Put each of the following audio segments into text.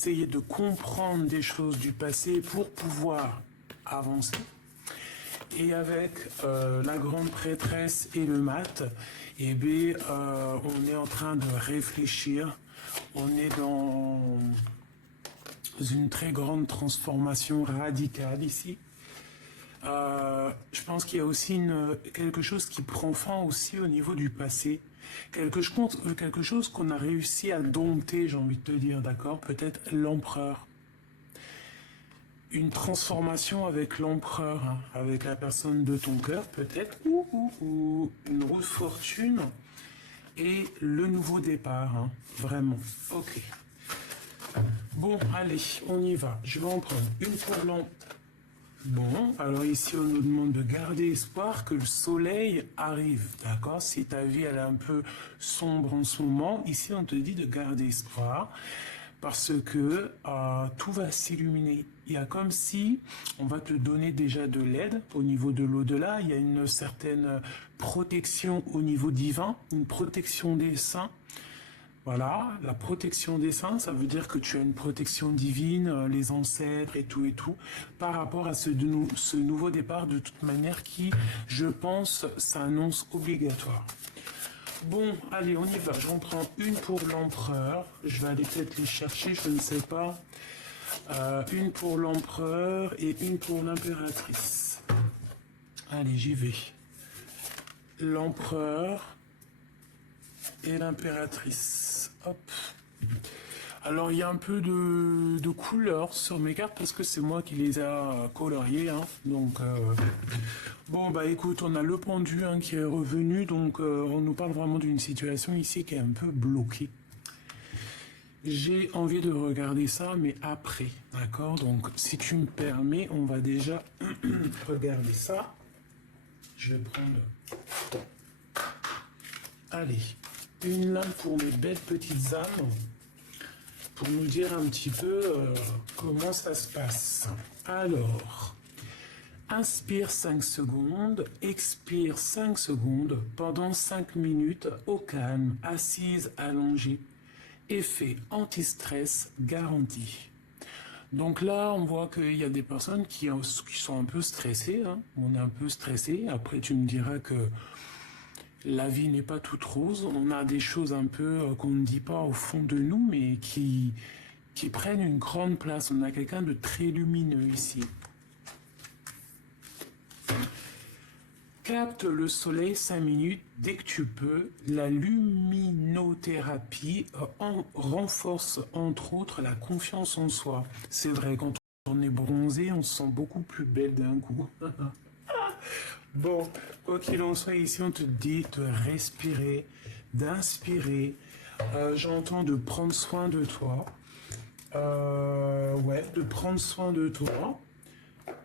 essayer de comprendre des choses du passé pour pouvoir avancer. Et avec la grande prêtresse et le mat, eh bien, on est en train de réfléchir. On est dans une très grande transformation radicale ici. Je pense qu'il y a aussi quelque chose qui prend fin aussi au niveau du passé. Quelque chose qu'on a réussi à dompter, j'ai envie de te dire, d'accord? Peut-être l'empereur. Une transformation avec l'empereur, hein, avec la personne de ton cœur, peut-être, ou une roue de fortune et le nouveau départ, hein, vraiment. Ok. Bon, allez, on y va. Je vais en prendre une pour l'an. Bon, alors ici, on nous demande de garder espoir que le soleil arrive, d'accord? Si ta vie, elle est un peu sombre en ce moment, ici, on te dit de garder espoir parce que tout va s'illuminer. Il y a comme si on va te donner déjà de l'aide au niveau de l'au-delà. Il y a une certaine protection au niveau divin, une protection des saints. Voilà, la protection des saints, ça veut dire que tu as une protection divine, les ancêtres et tout, par rapport à ce nouveau départ de toute manière qui, je pense, s'annonce obligatoire. Bon, allez, on y va. J'en prends une pour l'empereur. Je vais aller peut-être les chercher, je ne sais pas. Une pour l'empereur et une pour l'impératrice. Allez, j'y vais. L'empereur et l'impératrice. Hop. Alors, il y a un peu de couleur sur mes cartes parce que c'est moi qui les a coloriées. Hein. Donc, bon, bah écoute, on a le pendu hein, qui est revenu. Donc, on nous parle vraiment d'une situation ici qui est un peu bloquée. J'ai envie de regarder ça, mais après. D'accord? Donc, si tu me permets, on va déjà regarder ça. Je vais prendre... Allez, une lame pour mes belles petites âmes. Pour nous dire un petit peu comment ça se passe. Alors, inspire 5 secondes, expire 5 secondes pendant 5 minutes au calme, assise, allongée. Effet anti-stress garanti. Donc là, on voit qu'il y a des personnes qui sont un peu stressées. Hein. On est un peu stressé. Après, tu me diras que la vie n'est pas toute rose. On a des choses un peu qu'on ne dit pas au fond de nous, mais qui prennent une grande place. On a quelqu'un de très lumineux ici. Capte le soleil 5 minutes dès que tu peux. La luminothérapie renforce entre autres la confiance en soi. C'est vrai, quand on est bronzé, on se sent beaucoup plus belle d'un coup. Bon, quoi qu'il en soit, ici on te dit de respirer, d'inspirer. J'entends de prendre soin de toi. Ouais, de prendre soin de toi.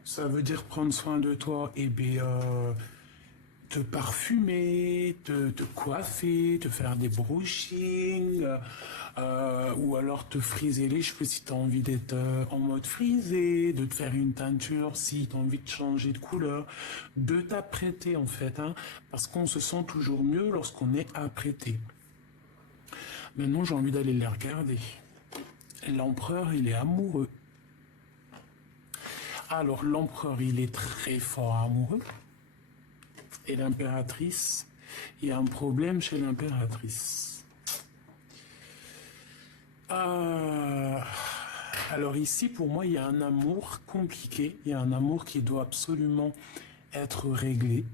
Ça veut dire prendre soin de toi, et bien, te parfumer, te coiffer, te faire des brushings, ou alors te friser les cheveux si tu as envie d'être en mode frisé, de te faire une teinture si tu as envie de changer de couleur, de t'apprêter en fait, hein, parce qu'on se sent toujours mieux lorsqu'on est apprêté. Maintenant, j'ai envie d'aller les regarder. L'empereur, il est amoureux. Alors, l'empereur, il est très fort amoureux. Et l'impératrice, il y a un problème chez l'impératrice. Alors ici, pour moi, il y a un amour compliqué. Il y a un amour qui doit absolument être réglé.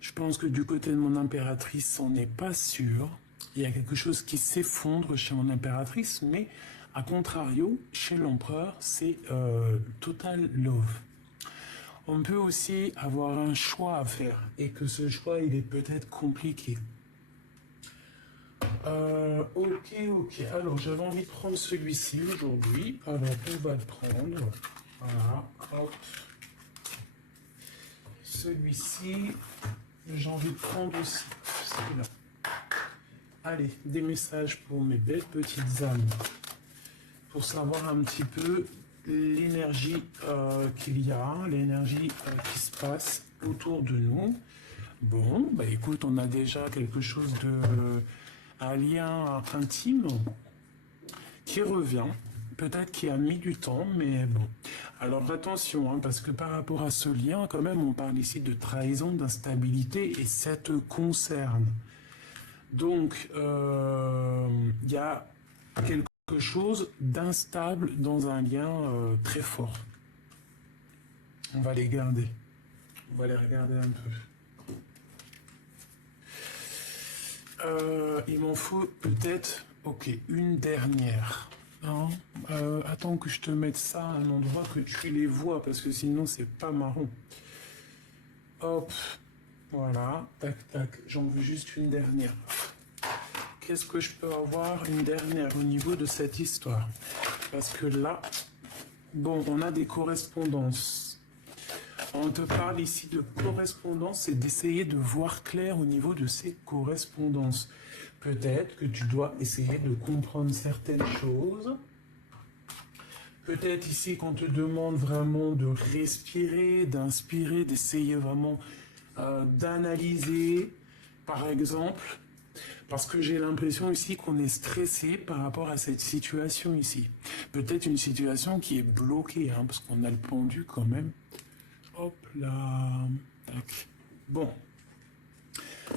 Je pense que du côté de mon impératrice, on n'est pas sûr. Il y a quelque chose qui s'effondre chez mon impératrice, mais à contrario, chez l'empereur, c'est total love. On peut aussi avoir un choix à faire et que ce choix, il est peut-être compliqué. Ok. Alors, j'avais envie de prendre celui-ci aujourd'hui. Alors, on va le prendre. Voilà. Hop. Celui-ci, j'ai envie de prendre aussi celui-là. Allez, des messages pour mes belles petites âmes. Pour savoir un petit peu l'énergie qu'il y a, l'énergie qui se passe autour de nous. Bon, bah écoute, on a déjà quelque chose un lien intime qui revient. peut-être qu'il a mis du temps, mais bon. Alors attention, hein, parce que par rapport à ce lien, quand même, on parle ici de trahison, d'instabilité, et ça te concerne. Donc, il y a quelque chose d'instable dans un lien très fort. On va les garder. On va les regarder un peu. Il m'en faut peut-être, ok, une dernière. Non, attends que je te mette ça à un endroit que tu les vois, parce que sinon c'est pas marrant. Hop, voilà, tac, tac, j'en veux juste une dernière. Qu'est-ce que je peux avoir une dernière au niveau de cette histoire? Parce que là, bon, on a des correspondances. On te parle ici de correspondance et d'essayer de voir clair au niveau de ces correspondances. Peut-être que tu dois essayer de comprendre certaines choses. Peut-être ici qu'on te demande vraiment de respirer, d'inspirer, d'essayer vraiment d'analyser, par exemple, parce que j'ai l'impression ici qu'on est stressé par rapport à cette situation ici. Peut-être une situation qui est bloquée, hein, parce qu'on a le pendu quand même. Hop là. Tac. Bon.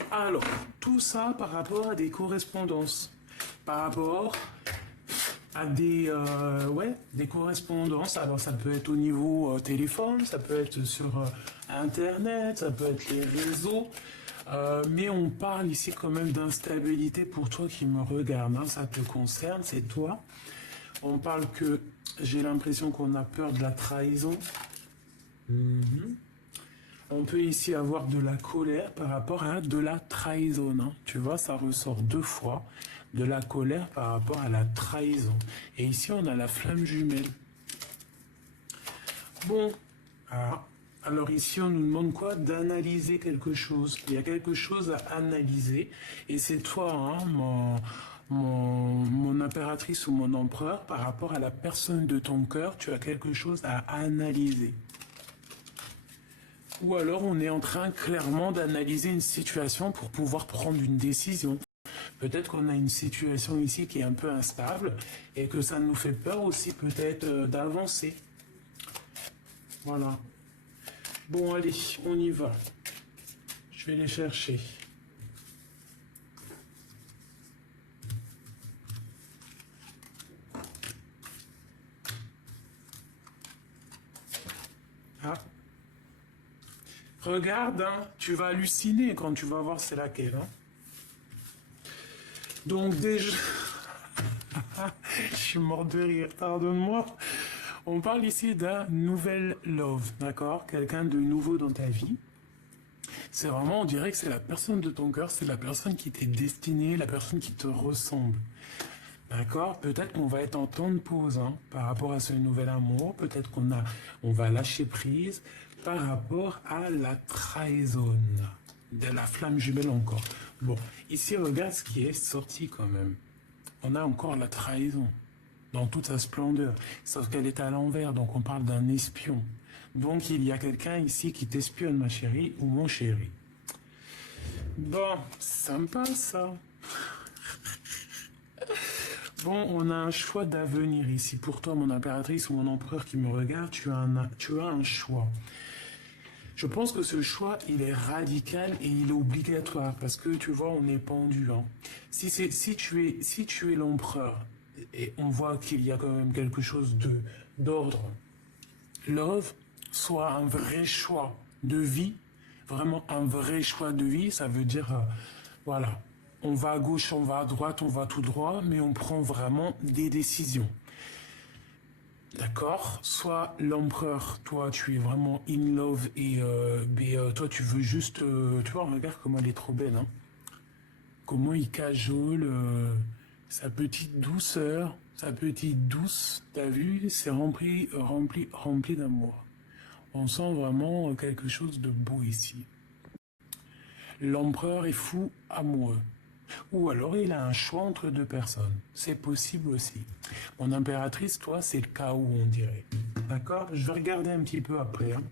Alors, tout ça par rapport à des correspondances. Par rapport à des correspondances. Alors, ça peut être au niveau téléphone, ça peut être sur Internet, ça peut être les réseaux. Mais on parle ici quand même d'instabilité pour toi qui me regarde. Hein, ça te concerne, c'est toi. On parle que j'ai l'impression qu'on a peur de la trahison. On peut ici avoir de la colère par rapport à de la trahison. Hein. Tu vois, ça ressort deux fois. De la colère par rapport à la trahison. Et ici, on a la flamme jumelle. Bon. Alors ici, on nous demande quoi? D'analyser quelque chose. Il y a quelque chose à analyser. Et c'est toi, hein, mon impératrice ou mon empereur, par rapport à la personne de ton cœur, tu as quelque chose à analyser. Ou alors on est en train clairement d'analyser une situation pour pouvoir prendre une décision. Peut-être qu'on a une situation ici qui est un peu instable et que ça nous fait peur aussi peut-être d'avancer. Voilà. Bon allez, on y va. Je vais les chercher. Ah. Regarde, hein, tu vas halluciner quand tu vas voir c'est laquelle. Hein. Donc déjà, je suis mort de rire, pardonne-moi. On parle ici d'un nouvel love, d'accord? Quelqu'un de nouveau dans ta vie. C'est vraiment, on dirait que c'est la personne de ton cœur, c'est la personne qui t'est destinée, la personne qui te ressemble. D'accord? Peut-être qu'on va être en temps de pause hein, par rapport à ce nouvel amour. Peut-être on va lâcher prise par rapport à la trahison. De la flamme jumelle encore. Bon, ici, regarde ce qui est sorti quand même. On a encore la trahison dans toute sa splendeur. Sauf qu'elle est à l'envers, donc on parle d'un espion. Donc il y a quelqu'un ici qui t'espionne, ma chérie, ou mon chéri. Bon, sympa ça. Bon, on a un choix d'avenir ici. Pour toi, mon impératrice ou mon empereur qui me regarde, tu as un choix. Je pense que ce choix, il est radical et il est obligatoire parce que tu vois, on est pendu. Hein. Si tu es l'empereur et on voit qu'il y a quand même quelque chose d'ordre, love, soit un vrai choix de vie, vraiment un vrai choix de vie, ça veut dire, voilà, on va à gauche, on va à droite, on va tout droit, mais on prend vraiment des décisions. D'accord? Soit l'empereur, toi tu es vraiment in love et toi tu veux juste, tu vois, regarde comment elle est trop belle, hein? Comment il cajole, sa petite douceur, sa petite douce, t'as vu, c'est rempli d'amour. On sent vraiment quelque chose de beau ici. L'empereur est fou amoureux. Ou alors il a un choix entre deux personnes. C'est possible aussi. Mon impératrice, toi, c'est le chaos, on dirait. D'accord? Je vais regarder un petit peu après. Hein.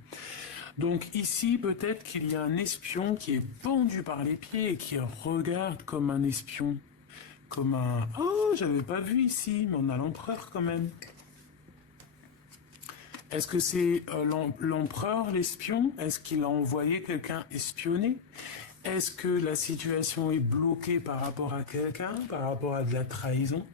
Donc ici, peut-être qu'il y a un espion qui est pendu par les pieds et qui regarde comme un espion. Comme un... Oh, j'avais pas vu ici, mais on a l'empereur quand même. Est-ce que c'est l'empereur, l'espion? Est-ce qu'il a envoyé quelqu'un espionner? Est-ce que la situation est bloquée par rapport à quelqu'un, par rapport à de la trahison?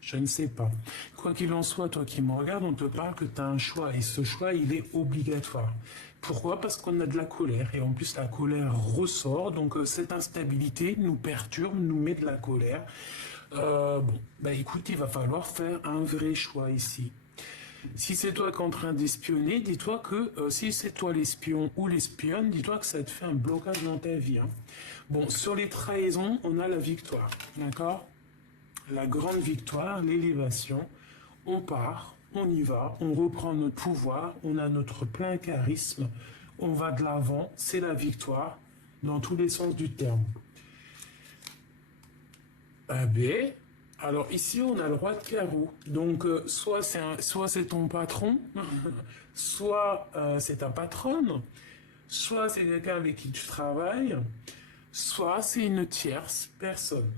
Je ne sais pas. Quoi qu'il en soit, toi qui me regardes, on te parle que tu as un choix et ce choix, il est obligatoire. Pourquoi? Parce qu'on a de la colère et en plus la colère ressort, donc cette instabilité nous perturbe, nous met de la colère. Bon, bah écoute, il va falloir faire un vrai choix ici. Si c'est toi qui es en train d'espionner, dis-toi que si c'est toi l'espion ou l'espionne, dis-toi que ça te fait un blocage dans ta vie. Hein. Bon, sur les trahisons, on a la victoire, d'accord? La grande victoire, l'élévation. On part, on y va, on reprend notre pouvoir, on a notre plein charisme, on va de l'avant, c'est la victoire dans tous les sens du terme. Ah ben, alors ici on a le roi de carreau. Donc soit c'est ton patron, soit c'est ta patronne, soit c'est quelqu'un avec qui tu travailles, soit c'est une tierce personne.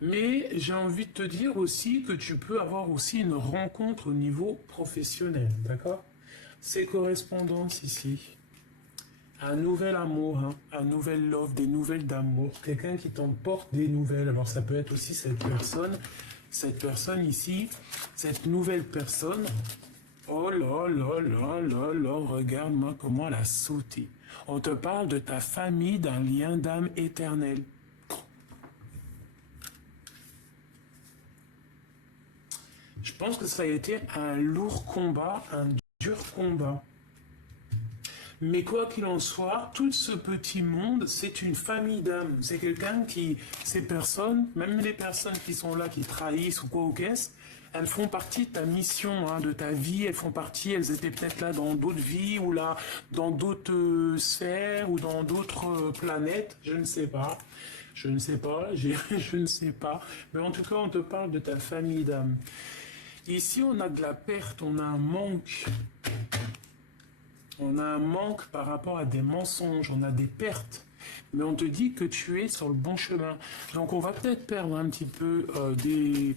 Mais j'ai envie de te dire aussi que tu peux avoir aussi une rencontre au niveau professionnel, d'accord? Ces correspondances ici, un nouvel amour, hein, un nouvel love, des nouvelles d'amour, quelqu'un qui t'emporte des nouvelles. Alors ça peut être aussi cette personne ici, cette nouvelle personne. Oh là là là là là, regarde-moi comment elle a sauté. On te parle de ta famille, d'un lien d'âme éternel. Je pense que ça a été un lourd combat, un dur combat. Mais quoi qu'il en soit, tout ce petit monde, c'est une famille d'âmes. C'est quelqu'un qui, ces personnes, même les personnes qui sont là, qui trahissent ou quoi ou qu'est-ce, elles font partie de ta mission, hein, de ta vie. Elles font partie, elles étaient peut-être là dans d'autres vies ou là dans d'autres sphères ou dans d'autres planètes. Je ne sais pas. Je ne sais pas. Je ne sais pas. Mais en tout cas, on te parle de ta famille d'âmes. Ici, on a de la perte, on a un manque. On a un manque par rapport à des mensonges, on a des pertes. Mais on te dit que tu es sur le bon chemin. Donc on va peut-être perdre un petit peu des...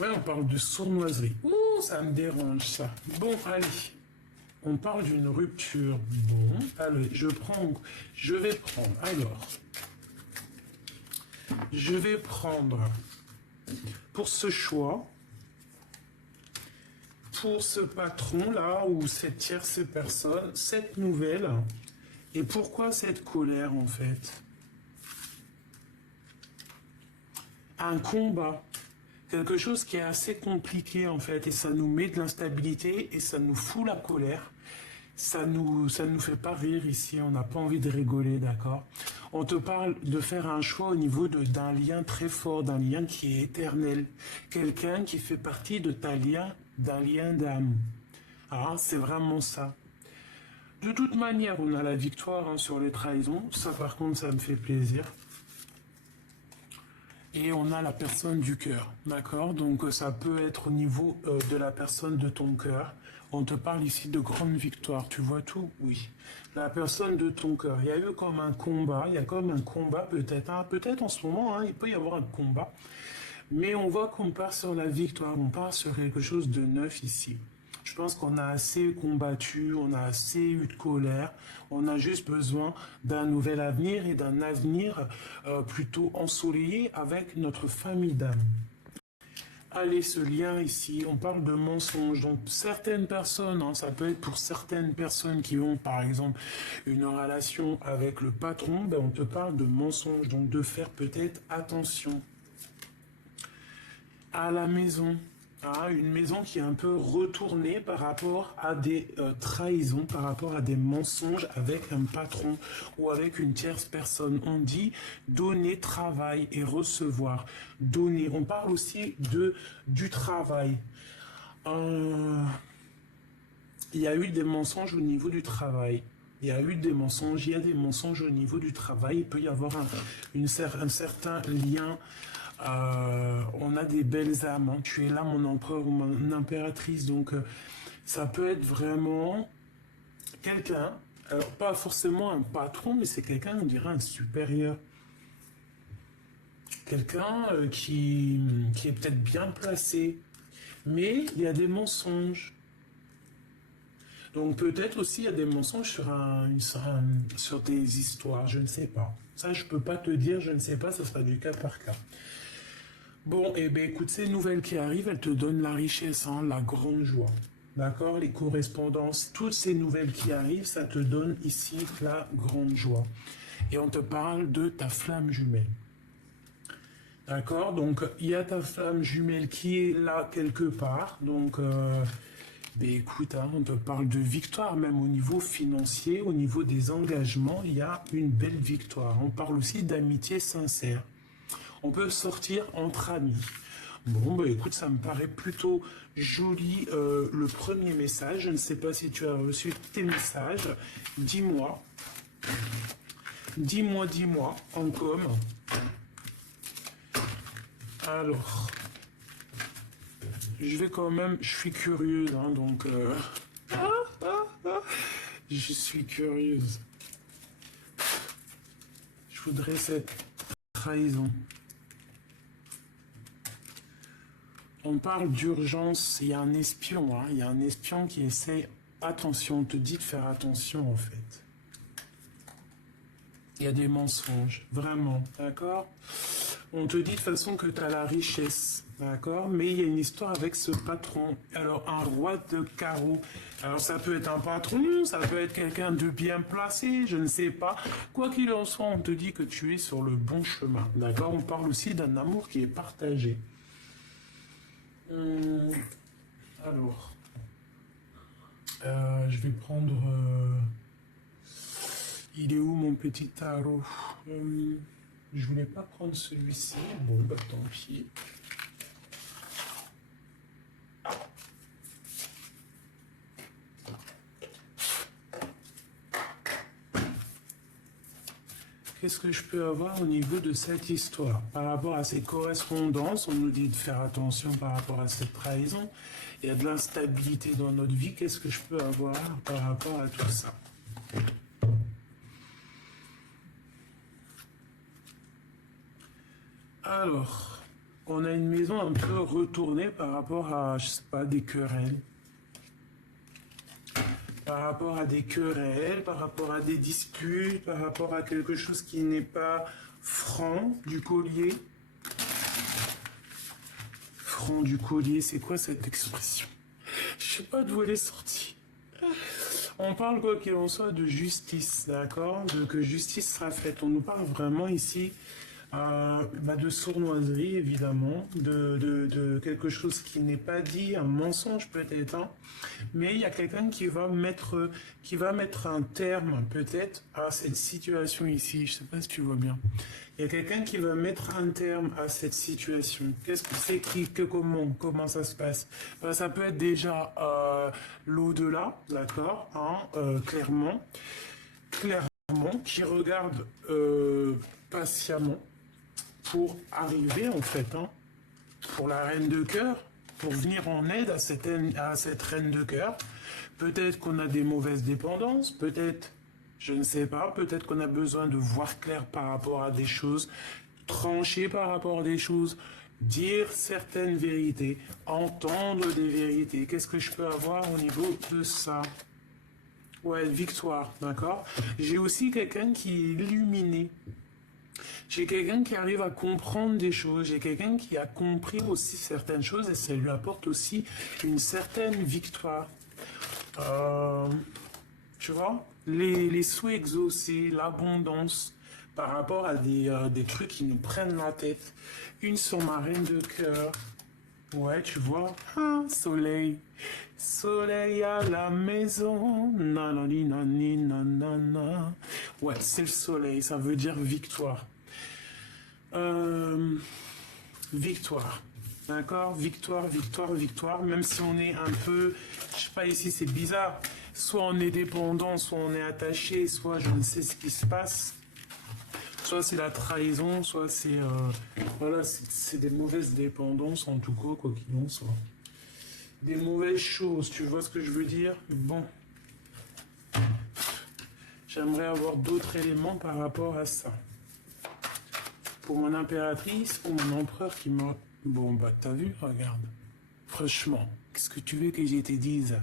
Ouais, on parle de sournoiserie. Ouh, ça me dérange ça. Bon, allez. On parle d'une rupture. Bon, allez, je vais prendre. Alors, je vais prendre pour ce choix... pour ce patron-là, ou cette tierce personne, cette nouvelle. Et pourquoi cette colère, en fait? Un combat. Quelque chose qui est assez compliqué, en fait. Et ça nous met de l'instabilité et ça nous fout la colère. Ça nous fait pas rire ici. On n'a pas envie de rigoler, d'accord? On te parle de faire un choix au niveau d'un lien très fort, d'un lien qui est éternel. Quelqu'un qui fait partie de d'un lien d'âme. Ah, c'est vraiment ça. De toute manière, on a la victoire hein, sur les trahisons. Ça, par contre, ça me fait plaisir. Et on a la personne du cœur, d'accord? Donc, ça peut être au niveau de la personne de ton cœur. On te parle ici de grande victoire. Tu vois tout? Oui. La personne de ton cœur. Il y a eu comme un combat. Il y a comme un combat peut-être. Hein, peut-être en ce moment, hein, il peut y avoir un combat. Mais on voit qu'on part sur la victoire. On part sur quelque chose de neuf ici. Je pense qu'on a assez combattu, on a assez eu de colère, on a juste besoin d'un nouvel avenir et d'un avenir plutôt ensoleillé avec notre famille d'âme. Allez, ce lien ici, on parle de mensonges. Donc, certaines personnes, hein, ça peut être pour certaines personnes qui ont, par exemple, une relation avec le patron, ben, on te parle de mensonges. Donc, de faire peut-être attention à la maison. Ah, une maison qui est un peu retournée par rapport à des trahisons, par rapport à des mensonges avec un patron ou avec une tierce personne. On dit donner, travail et recevoir. Donner. On parle aussi du travail. Il y a eu des mensonges au niveau du travail. Il y a eu des mensonges, il y a des mensonges au niveau du travail. Il peut y avoir un certain lien. On a des belles âmes. Hein. Tu es là, mon empereur ou mon impératrice. Donc, ça peut être vraiment quelqu'un. Alors, pas forcément un patron, mais c'est quelqu'un, on dirait un supérieur. Quelqu'un qui est peut-être bien placé. Mais il y a des mensonges. Donc peut-être aussi il y a des mensonges sur des histoires, je ne sais pas. Ça, je peux pas te dire, je ne sais pas, ça sera du cas par cas. Bon, eh bien écoute, ces nouvelles qui arrivent, elles te donnent la richesse, hein, la grande joie. D'accord? Les correspondances, toutes ces nouvelles qui arrivent, ça te donne ici la grande joie. Et on te parle de ta flamme jumelle. D'accord? Donc, il y a ta flamme jumelle qui est là quelque part. Donc, ben écoute, hein, on te parle de victoire, même au niveau financier, au niveau des engagements, il y a une belle victoire. On parle aussi d'amitié sincère. On peut sortir entre amis. Bon, bah écoute, ça me paraît plutôt joli le premier message. Je ne sais pas si tu as reçu tes messages. Dis-moi. Dis-moi, en com. Alors, je vais quand même, je suis curieuse, hein, donc je suis curieuse. Je voudrais cette trahison. On parle d'urgence, il y a un espion, hein, il y a un espion qui essaie, attention, on te dit de faire attention en fait. Il y a des mensonges, vraiment, d'accord? On te dit de façon que tu as la richesse, d'accord? Mais il y a une histoire avec ce patron. Alors, un roi de carreau. Alors, ça peut être un patron, ça peut être quelqu'un de bien placé, je ne sais pas. Quoi qu'il en soit, on te dit que tu es sur le bon chemin, d'accord? On parle aussi d'un amour qui est partagé. Alors, je vais prendre... il est où mon petit tarot? Je voulais pas prendre celui-ci. Bon, bah tant pis. Qu'est-ce que je peux avoir au niveau de cette histoire? Par rapport à ces correspondances, on nous dit de faire attention par rapport à cette trahison. Il y a de l'instabilité dans notre vie. Qu'est-ce que je peux avoir par rapport à tout ça? Alors, on a une maison un peu retournée par rapport à, je sais pas, des querelles. Par rapport à des querelles, par rapport à des disputes, par rapport à quelque chose qui n'est pas franc du collier. Franc du collier, c'est quoi cette expression? Je sais pas d'où elle est sortie. On parle quoi qu'il en soit de justice, d'accord? De que justice sera faite. On nous parle vraiment ici de sournoiserie, évidemment, de quelque chose qui n'est pas dit, un mensonge peut-être, hein. Mais il y a quelqu'un qui va mettre un terme peut-être à cette situation ici. Je ne sais pas si tu vois bien. Il y a quelqu'un qui va mettre un terme à cette situation. Qu'est-ce que c'est comment ça se passe? Ça peut être déjà l'au-delà, d'accord, hein, clairement, qui regarde patiemment pour arriver en fait, hein, pour la reine de cœur, pour venir en aide à cette reine de cœur. Peut-être qu'on a des mauvaises dépendances, peut-être, je ne sais pas, peut-être qu'on a besoin de voir clair par rapport à des choses, trancher par rapport à des choses, dire certaines vérités, entendre des vérités. Qu'est-ce que je peux avoir au niveau de ça? Ouais, victoire, d'accord. J'ai aussi quelqu'un qui est illuminé. J'ai quelqu'un qui arrive à comprendre des choses, j'ai quelqu'un qui a compris aussi certaines choses et ça lui apporte aussi une certaine victoire. Tu vois, les souhaits exaucés, l'abondance par rapport à des trucs qui nous prennent la tête. Une sur ma reine de cœur. Ouais, tu vois, soleil. Soleil à la maison. Nanani, nani, nanana. Ouais, c'est le soleil, ça veut dire victoire. Victoire. D'accord? Victoire, même si on est un peu, je sais pas, ici c'est bizarre. Soit on est dépendant, soit on est attaché, soit je ne sais ce qui se passe. Soit c'est la trahison, soit c'est voilà, c'est des mauvaises dépendances en tout cas, quoi qu'il en soit. Des mauvaises choses, tu vois ce que je veux dire? Bon. J'aimerais avoir d'autres éléments par rapport à ça. Pour mon impératrice ou mon empereur qui m'a... Bon, bah, t'as vu, regarde. Franchement, qu'est-ce que tu veux que je te dise?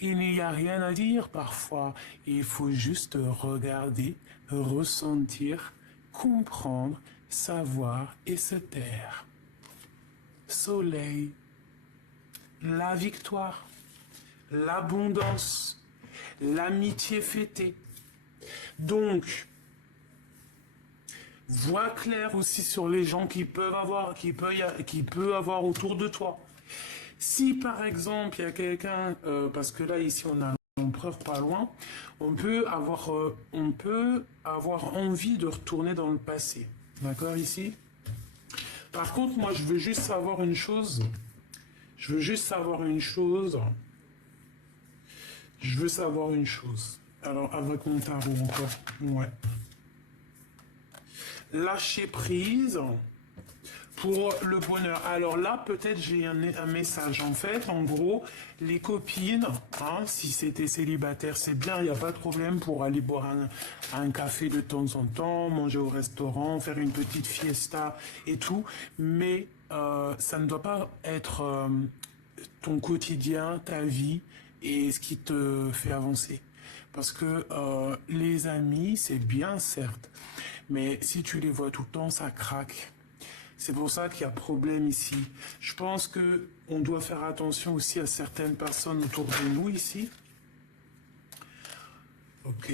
Il n'y a rien à dire parfois. Il faut juste regarder, ressentir, comprendre, savoir et se taire. Soleil, la victoire, l'abondance, l'amitié fêtée. Donc, vois clair aussi sur les gens qui peuvent avoir, qui peut avoir autour de toi. Si par exemple il y a quelqu'un, parce que là ici on a l'empereur pas loin, on peut avoir envie de retourner dans le passé. D'accord ici? Par contre, moi je veux juste savoir une chose. Je veux juste savoir une chose. Je veux savoir une chose. Alors avec mon tarot encore. Ouais. Lâcher prise. Pour le bonheur. Alors là, peut-être j'ai un message. En fait, en gros, les copines, hein, si c'était célibataire, c'est bien, il n'y a pas de problème pour aller boire un café de temps en temps, manger au restaurant, faire une petite fiesta et tout. Mais ça ne doit pas être ton quotidien, ta vie et ce qui te fait avancer. Parce que les amis, c'est bien certes, mais si tu les vois tout le temps, ça craque. C'est pour ça qu'il y a problème ici. Je pense que on doit faire attention aussi à certaines personnes autour de nous ici. Ok.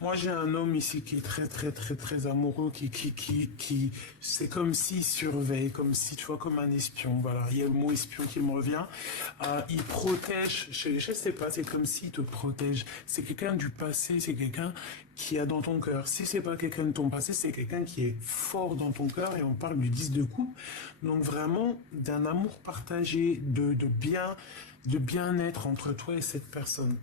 Moi, j'ai un homme ici qui est très amoureux, qui c'est comme s'il surveille, comme si, tu vois, comme un espion. Voilà, il y a le mot espion qui me revient. Il protège, je sais pas, c'est comme s'il te protège. C'est quelqu'un du passé, c'est quelqu'un qui a dans ton cœur. Si c'est pas quelqu'un de ton passé, c'est quelqu'un qui est fort dans ton cœur et on parle du 10 de coupe. Donc vraiment, d'un amour partagé, de bien-être entre toi et cette personne.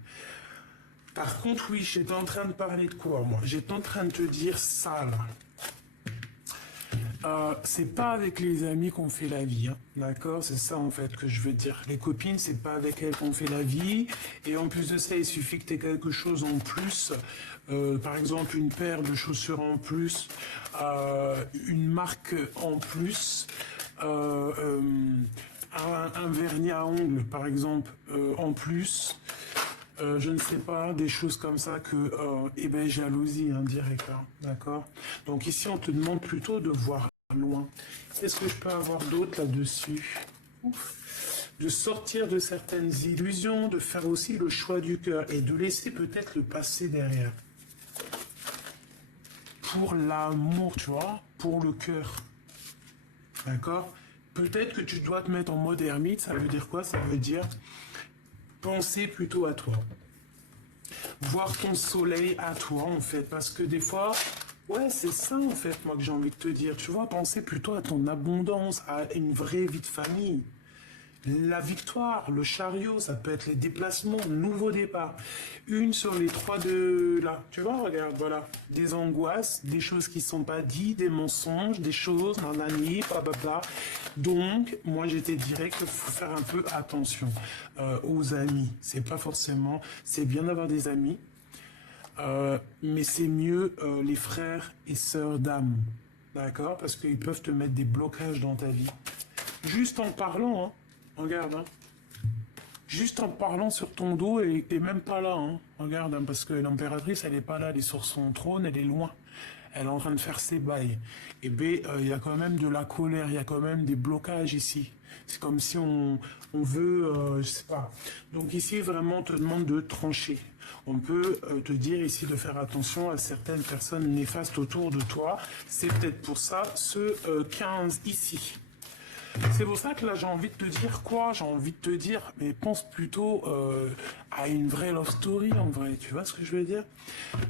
Par contre, oui, j'étais en train de parler de quoi, moi? J'étais en train de te dire ça, là. C'est pas avec les amis qu'on fait la vie, hein, d'accord? C'est ça, en fait, que je veux dire. Les copines, c'est pas avec elles qu'on fait la vie. Et en plus de ça, il suffit que tu aies quelque chose en plus. Par exemple, une paire de chaussures en plus, une marque en plus, un vernis à ongles, par exemple, en plus. Je ne sais pas, des choses comme ça que, eh ben, jalousie indirecte, hein, d'accord? Donc ici, on te demande plutôt de voir loin. Qu'est-ce que je peux avoir d'autre là-dessus? De sortir de certaines illusions, de faire aussi le choix du cœur et de laisser peut-être le passé derrière. Pour l'amour, tu vois, pour le cœur, d'accord? Peut-être que tu dois te mettre en mode ermite, ça veut dire quoi? Ça veut dire penser plutôt à toi. Voir ton soleil à toi, en fait. Parce que des fois, ouais, c'est ça, en fait, moi, que j'ai envie de te dire. Tu vois, penser plutôt à ton abondance, à une vraie vie de famille. La victoire, le chariot, ça peut être les déplacements, nouveau départ. Une sur les trois de là. Tu vois, regarde, voilà. Des angoisses, des choses qui ne sont pas dites, des mensonges, des choses, nanani, blablabla. Donc, moi, je te dirais qu'il faut faire un peu attention aux amis. C'est pas forcément... C'est bien d'avoir des amis, mais c'est mieux les frères et sœurs d'âme. D'accord? Parce qu'ils peuvent te mettre des blocages dans ta vie. Juste en parlant, hein. Regarde, hein. Juste en parlant sur ton dos, elle n'est même pas là, hein. Regarde, hein, parce que l'impératrice, elle n'est pas là, elle est sur son trône, elle est loin. Elle est en train de faire ses bails. Et bien, il y a quand même de la colère, il y a quand même des blocages ici. C'est comme si on veut, je sais pas. Donc ici, vraiment, on te demande de trancher. On peut te dire ici de faire attention à certaines personnes néfastes autour de toi. C'est peut-être pour ça ce 15 ici. C'est pour ça que là, j'ai envie de te dire quoi? J'ai envie de te dire, mais pense plutôt à une vraie love story, en vrai. Tu vois ce que je veux dire?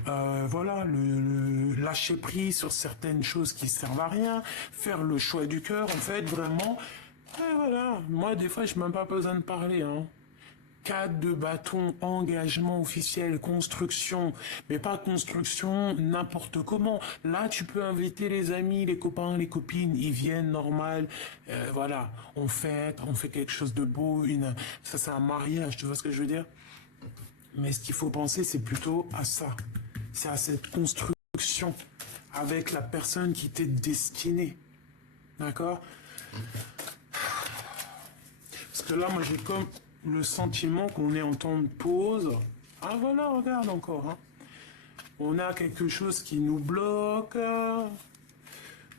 Voilà, le lâcher prise sur certaines choses qui servent à rien, faire le choix du cœur, en fait, vraiment. Et voilà, moi, des fois, je n'ai même pas besoin de parler, hein. 4 de bâton, engagement officiel, construction, mais pas construction n'importe comment. Là, tu peux inviter les amis, les copains, les copines, ils viennent normal. Voilà, on fête, on fait quelque chose de beau. Ça, c'est un mariage, tu vois ce que je veux dire? Mais ce qu'il faut penser, c'est plutôt à ça. C'est à cette construction, avec la personne qui t'est destinée. D'accord? Parce que là, moi, j'ai comme le sentiment qu'on est en temps de pause. Ah voilà, regarde encore. Hein. On a quelque chose qui nous bloque.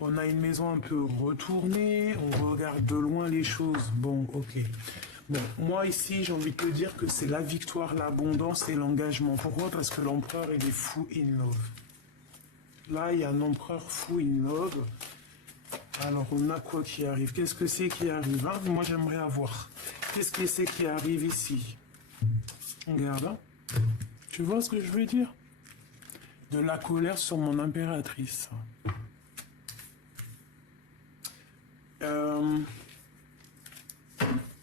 On a une maison un peu retournée. On regarde de loin les choses. Bon, ok. Bon, moi ici, j'ai envie de te dire que c'est la victoire, l'abondance et l'engagement. Pourquoi? Parce que l'empereur, il est fou in love. Là, il y a un empereur fou in love. Alors, on a quoi qui arrive? Qu'est-ce que c'est qui arrive hein? Moi, j'aimerais avoir. Qu'est-ce que c'est qui arrive ici? Regarde. Hein? Tu vois ce que je veux dire? De la colère sur mon impératrice.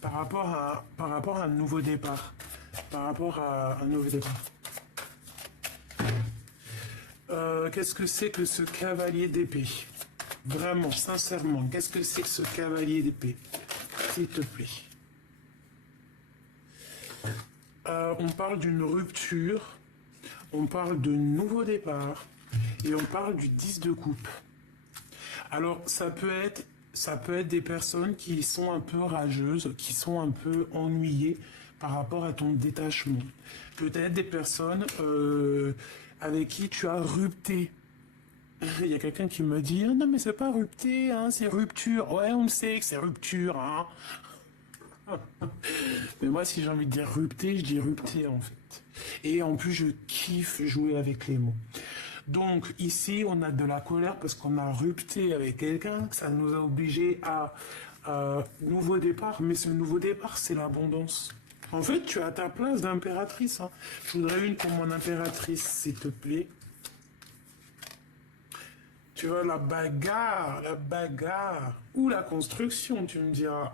Par rapport à un nouveau départ. Par rapport à un nouveau départ. Qu'est-ce que c'est que ce cavalier d'épée? Vraiment, sincèrement, qu'est-ce que c'est que ce cavalier d'épée? S'il te plaît. On parle d'une rupture, on parle de nouveau départ, et on parle du 10 de coupe. Alors, ça peut être des personnes qui sont un peu rageuses, qui sont un peu ennuyées par rapport à ton détachement. Peut-être des personnes avec qui tu as rupté. Il y a quelqu'un qui me dit non mais c'est pas rupté, hein, c'est rupture. Ouais, on le sait que c'est rupture. Hein. Mais moi, si j'ai envie de dire rupté, je dis rupté en fait. Et en plus, je kiffe jouer avec les mots. Donc ici, on a de la colère parce qu'on a rupté avec quelqu'un, que ça nous a obligés à nouveau départ. Mais ce nouveau départ, c'est l'abondance. En fait, tu as ta place d'impératrice. Hein. Je voudrais une pour mon impératrice, s'il te plaît. Tu vois, la bagarre, ou la construction, tu me diras,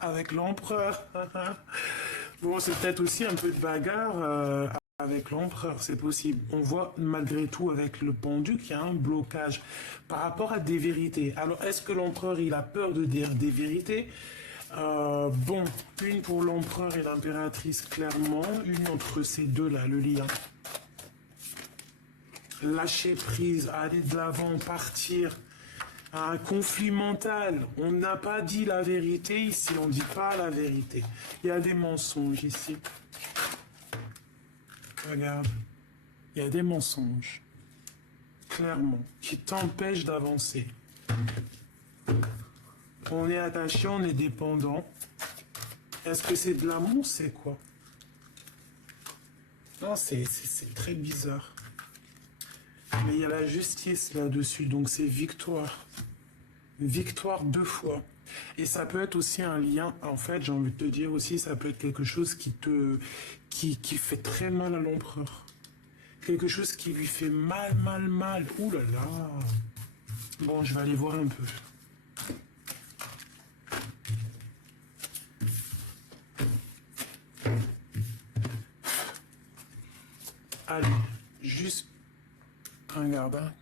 avec l'empereur. Bon, c'est peut-être aussi un peu de bagarre avec l'empereur, c'est possible. On voit malgré tout avec le pendu qu'il y a un blocage par rapport à des vérités. Alors, est-ce que l'empereur, il a peur de dire des vérités? Bon, une pour l'empereur et l'impératrice, clairement. Une entre ces deux-là, le lien. Lâcher prise, aller de l'avant, partir. Un conflit mental. On n'a pas dit la vérité ici, on ne dit pas la vérité. Il y a des mensonges ici. Regarde. Il y a des mensonges. Clairement. Qui t'empêchent d'avancer. On est attaché, on est dépendant. Est-ce que c'est de l'amour, c'est quoi? Non, c'est très bizarre. Mais il y a la justice là-dessus, donc c'est victoire. Victoire 2 fois. Et ça peut être aussi un lien, en fait, j'ai envie de te dire aussi, ça peut être quelque chose qui fait très mal à l'empereur. Quelque chose qui lui fait mal. Ouh là là. Bon, je vais aller voir un peu. Allez, juste regarde. Hein.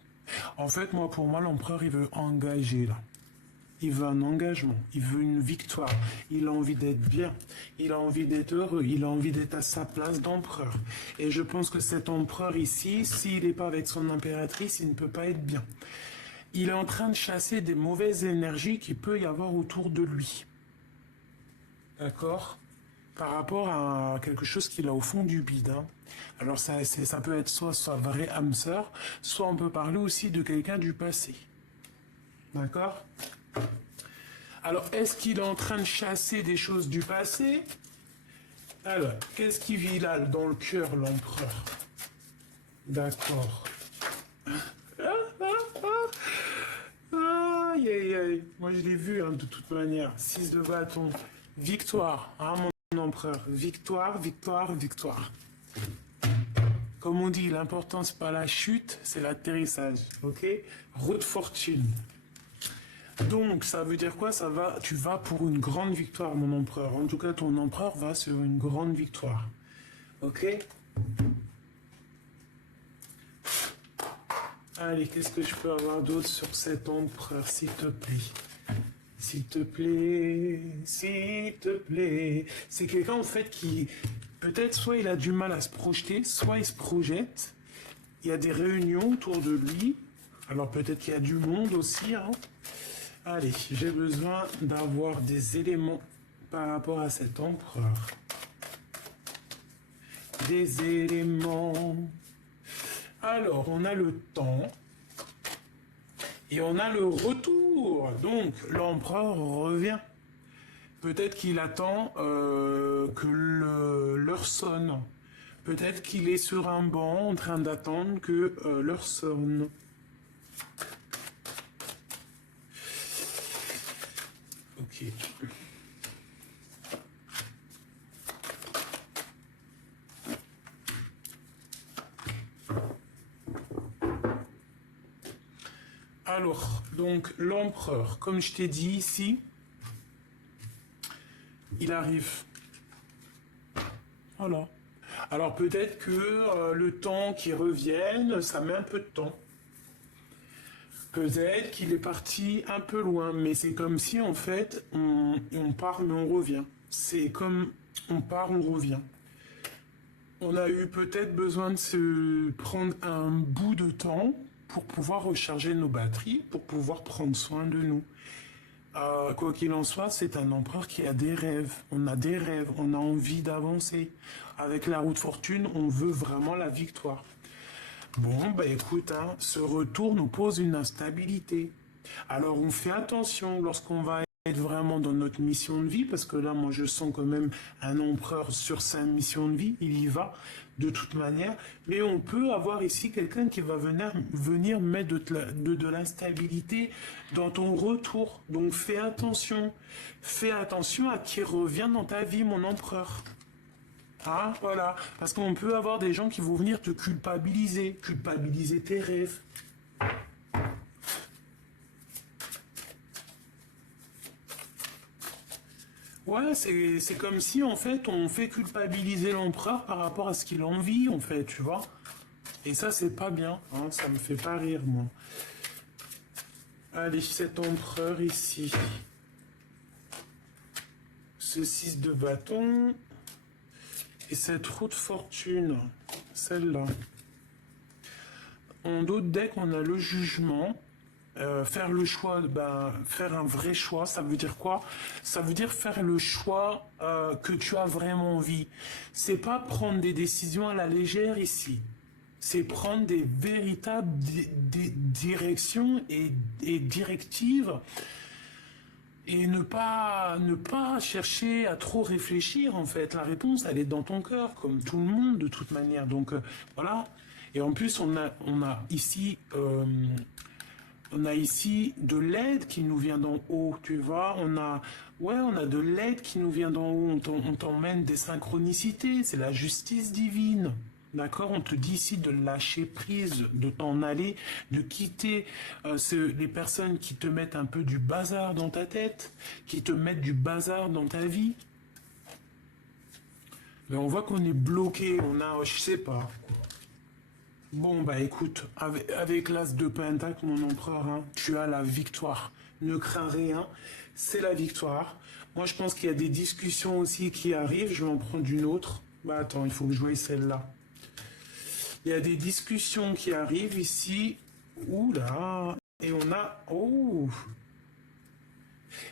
En fait, pour moi, l'empereur, il veut engager là. Il veut un engagement, il veut une victoire, il a envie d'être bien, il a envie d'être heureux, il a envie d'être à sa place d'empereur. Et je pense que cet empereur ici, s'il n'est pas avec son impératrice, il ne peut pas être bien. Il est en train de chasser des mauvaises énergies qu'il peut y avoir autour de lui. D'accord? Par rapport à quelque chose qu'il a au fond du bide. Hein. Alors ça peut être soit vrai âme sœur, soit on peut parler aussi de quelqu'un du passé. D'accord? Alors, est-ce qu'il est en train de chasser des choses du passé? Alors, qu'est-ce qui vit là dans le cœur, l'empereur? D'accord. Aïe, aïe, aïe. Moi, je l'ai vu, hein, de toute manière. 6 de bâton. Victoire, hein, mon empereur. Victoire. Comme on dit, l'important, c'est pas la chute, c'est l'atterrissage. Ok? Route fortune. Donc, ça veut dire quoi? Tu vas pour une grande victoire, mon empereur. En tout cas, ton empereur va sur une grande victoire. Ok? Allez, qu'est-ce que je peux avoir d'autre sur cet empereur, s'il te plaît? S'il te plaît, s'il te plaît. C'est quelqu'un, en fait, qui, peut-être, soit il a du mal à se projeter, soit il se projette. Il y a des réunions autour de lui. Alors peut-être qu'il y a du monde aussi, hein. Allez, j'ai besoin d'avoir des éléments par rapport à cet empereur. Des éléments. Alors, on a le temps. Et on a le retour. Donc, l'empereur revient. Peut-être qu'il attend que l'heure sonne. Peut-être qu'il est sur un banc en train d'attendre que l'heure sonne. Ok. Alors, donc l'empereur, comme je t'ai dit ici, il arrive. Voilà. Alors peut-être que le temps qui revienne, ça met un peu de temps. Peut-être qu'il est parti un peu loin, mais c'est comme si en fait on part mais on revient. C'est comme on part, on revient. On a eu peut-être besoin de se prendre un bout de temps pour pouvoir recharger nos batteries, pour pouvoir prendre soin de nous. Quoi qu'il en soit, c'est un empereur qui a des rêves. On a des rêves, on a envie d'avancer. Avec la roue de fortune, on veut vraiment la victoire. Bon, bah écoute, hein, ce retour nous pose une instabilité. Alors on fait attention lorsqu'on va être vraiment dans notre mission de vie, parce que là, moi, je sens quand même un empereur sur sa mission de vie, il y va de toute manière, mais on peut avoir ici quelqu'un qui va venir mettre de l'instabilité dans ton retour. Donc fais attention à qui revient dans ta vie, mon empereur. Ah, voilà, parce qu'on peut avoir des gens qui vont venir te culpabiliser tes rêves. Ouais, c'est comme si en fait on fait culpabiliser l'empereur par rapport à ce qu'il a envie, en fait, tu vois. Et ça, c'est pas bien, hein, ça me fait pas rire, moi. Allez, cet empereur ici. Ce 6 de bâton. Et cette roue de fortune, celle-là. En d'autres decks, on a le jugement. Faire le choix, faire un vrai choix, ça veut dire quoi? Ça veut dire faire le choix que tu as vraiment envie. C'est pas prendre des décisions à la légère ici. C'est prendre des véritables directions et directives et ne pas chercher à trop réfléchir en fait. La réponse, elle est dans ton cœur, comme tout le monde de toute manière. Donc voilà. Et en plus, on a ici de l'aide qui nous vient d'en haut, tu vois. On a de l'aide qui nous vient d'en haut. On t'emmène des synchronicités. C'est la justice divine. D'accord? On te dit ici de lâcher prise, de t'en aller, de quitter les personnes qui te mettent un peu du bazar dans ta tête, qui te mettent du bazar dans ta vie. Mais on voit qu'on est bloqué. On a, je sais pas. Bon, bah écoute, avec l'as de pentacle, mon empereur, hein, tu as la victoire. Ne crains rien, c'est la victoire. Moi, je pense qu'il y a des discussions aussi qui arrivent. Je vais en prendre une autre. Bah attends, il faut que je voie celle-là. Il y a des discussions qui arrivent ici. Ouh là. Et on a... Oh.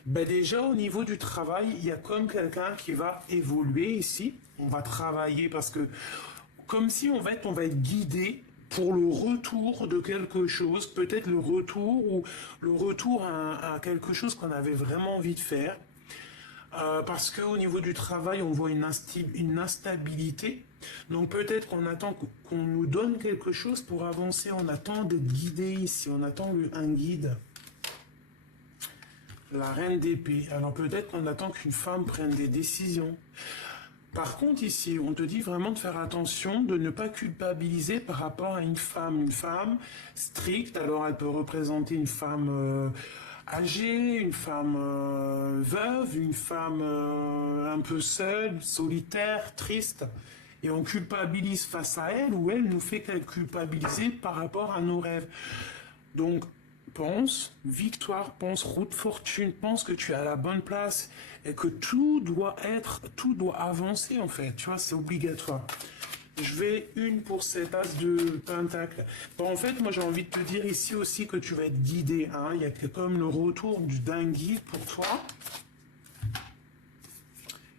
Ben déjà, au niveau du travail, il y a comme quelqu'un qui va évoluer ici. On va travailler parce que... Comme si en fait, on va être guidé pour le retour de quelque chose. Peut-être le retour ou le retour à quelque chose qu'on avait vraiment envie de faire. Parce qu'au niveau du travail, on voit une instabilité. Donc peut-être qu'on attend qu'on nous donne quelque chose pour avancer. On attend d'être guidé ici. On attend un guide. La reine d'épée. Alors peut-être qu'on attend qu'une femme prenne des décisions. Par contre ici, on te dit vraiment de faire attention, de ne pas culpabiliser par rapport à une femme. Une femme stricte, alors elle peut représenter une femme... âgée, une femme veuve, une femme un peu seule, solitaire, triste, et on culpabilise face à elle, ou elle nous fait culpabiliser par rapport à nos rêves. Donc, pense victoire, pense route fortune, pense que tu es à la bonne place, et que tout doit avancer en fait, tu vois, c'est obligatoire. Je vais une pour cet as de pentacle. Bon, en fait, moi j'ai envie de te dire ici aussi que tu vas être guidé. Hein. Il y a comme le retour d'un guide pour toi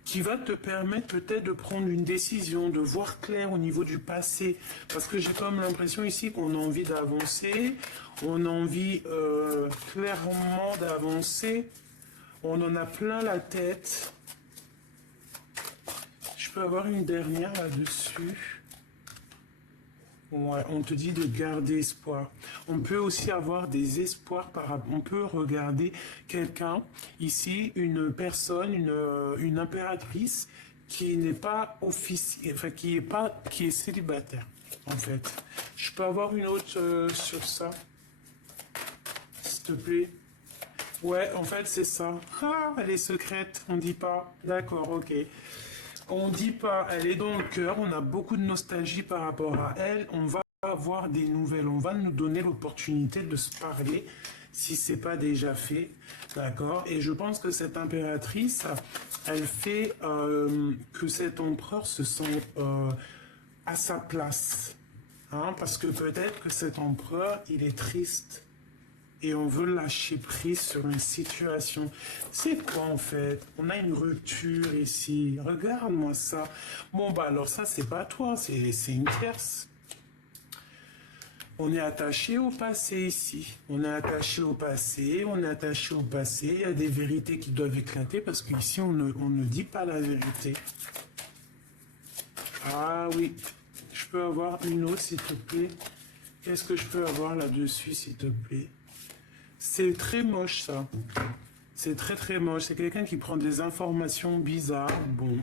qui va te permettre peut-être de prendre une décision, de voir clair au niveau du passé. Parce que j'ai comme l'impression ici qu'on a envie d'avancer, on a envie clairement d'avancer, on en a plein la tête. Je peux avoir une dernière là-dessus. Ouais, on te dit de garder espoir. On peut aussi avoir des espoirs on peut regarder quelqu'un, ici, une personne, une impératrice qui n'est pas officielle, enfin qui est célibataire, en fait. Je peux avoir une autre sur ça, s'il te plaît. Ouais, en fait, c'est ça. Ah, elle est secrète, on dit pas. D'accord, ok. On dit pas, elle est dans le cœur, on a beaucoup de nostalgie par rapport à elle, on va avoir des nouvelles, on va nous donner l'opportunité de se parler si c'est pas déjà fait, d'accord? Et je pense que cette impératrice, elle fait que cet empereur se sent à sa place, hein, parce que peut-être que cet empereur, il est triste. Et on veut lâcher prise sur une situation. C'est quoi en fait? On a une rupture ici. Regarde-moi ça. Bon bah alors ça c'est pas toi, c'est une tierce. On est attaché au passé ici. On est attaché au passé, on est attaché au passé. Il y a des vérités qui doivent éclater parce qu'ici on ne dit pas la vérité. Ah oui. Je peux avoir une autre s'il te plaît. Qu'est-ce que je peux avoir là-dessus s'il te plaît? C'est très moche ça. C'est très très moche. C'est quelqu'un qui prend des informations bizarres. Bon,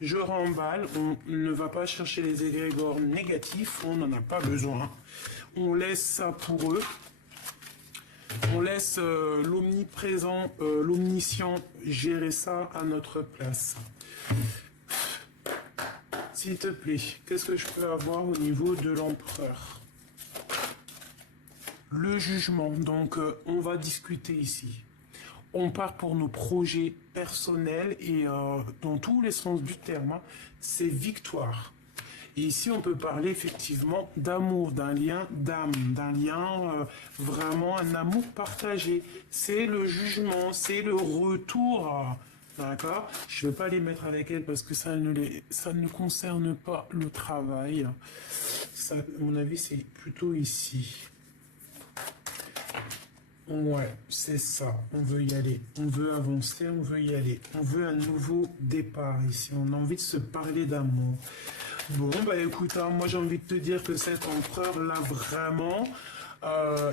je remballe. On ne va pas chercher les égrégores négatifs. On n'en a pas besoin. On laisse ça pour eux. On laisse l'omniprésent, l'omniscient gérer ça à notre place. S'il te plaît, qu'est-ce que je peux avoir au niveau de l'empereur? Le jugement, donc on va discuter ici. On part pour nos projets personnels et dans tous les sens du terme, hein, c'est victoire. Et ici, on peut parler effectivement d'amour, d'un lien d'âme, d'un lien vraiment un amour partagé. C'est le jugement, c'est le retour. D'accord? Je ne vais pas les mettre avec elle parce que ça ne concerne pas le travail. Ça, à mon avis, c'est plutôt ici. Ouais, c'est ça. On veut y aller. On veut avancer, on veut y aller. On veut un nouveau départ ici. On a envie de se parler d'amour. Bon, bah écoute, hein, moi j'ai envie de te dire que cet empereur-là, vraiment,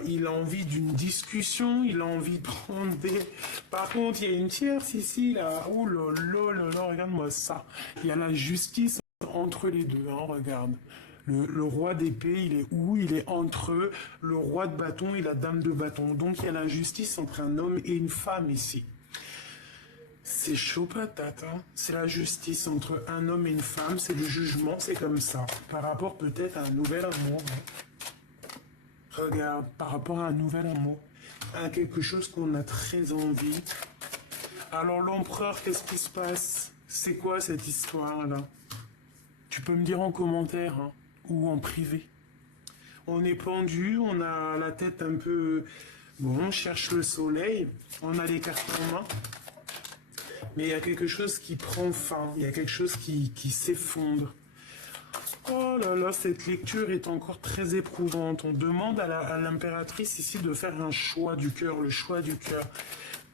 il a envie d'une discussion, il a envie de prendre des... Par contre, il y a une tierce ici, là. Oh là là là là, regarde-moi ça. Il y a la justice entre les deux, hein, regarde. Le roi d'épée, il est où? Il est entre eux, le roi de bâton et la dame de bâton. Donc il y a la justice entre un homme et une femme ici. C'est chaud patate, hein? C'est la justice entre un homme et une femme, c'est le jugement, c'est comme ça. Par rapport peut-être à un nouvel amour. Hein. Regarde, par rapport à un nouvel amour, à quelque chose qu'on a très envie. Alors l'empereur, qu'est-ce qui se passe? C'est quoi cette histoire-là? Tu peux me dire en commentaire, hein, ou en privé. On est pendu, on a la tête un peu... Bon, on cherche le soleil, on a les cartes en main. Mais il y a quelque chose qui prend fin, il y a quelque chose qui s'effondre. Oh là là, cette lecture est encore très éprouvante. On demande à l'impératrice ici de faire un choix du cœur, le choix du cœur.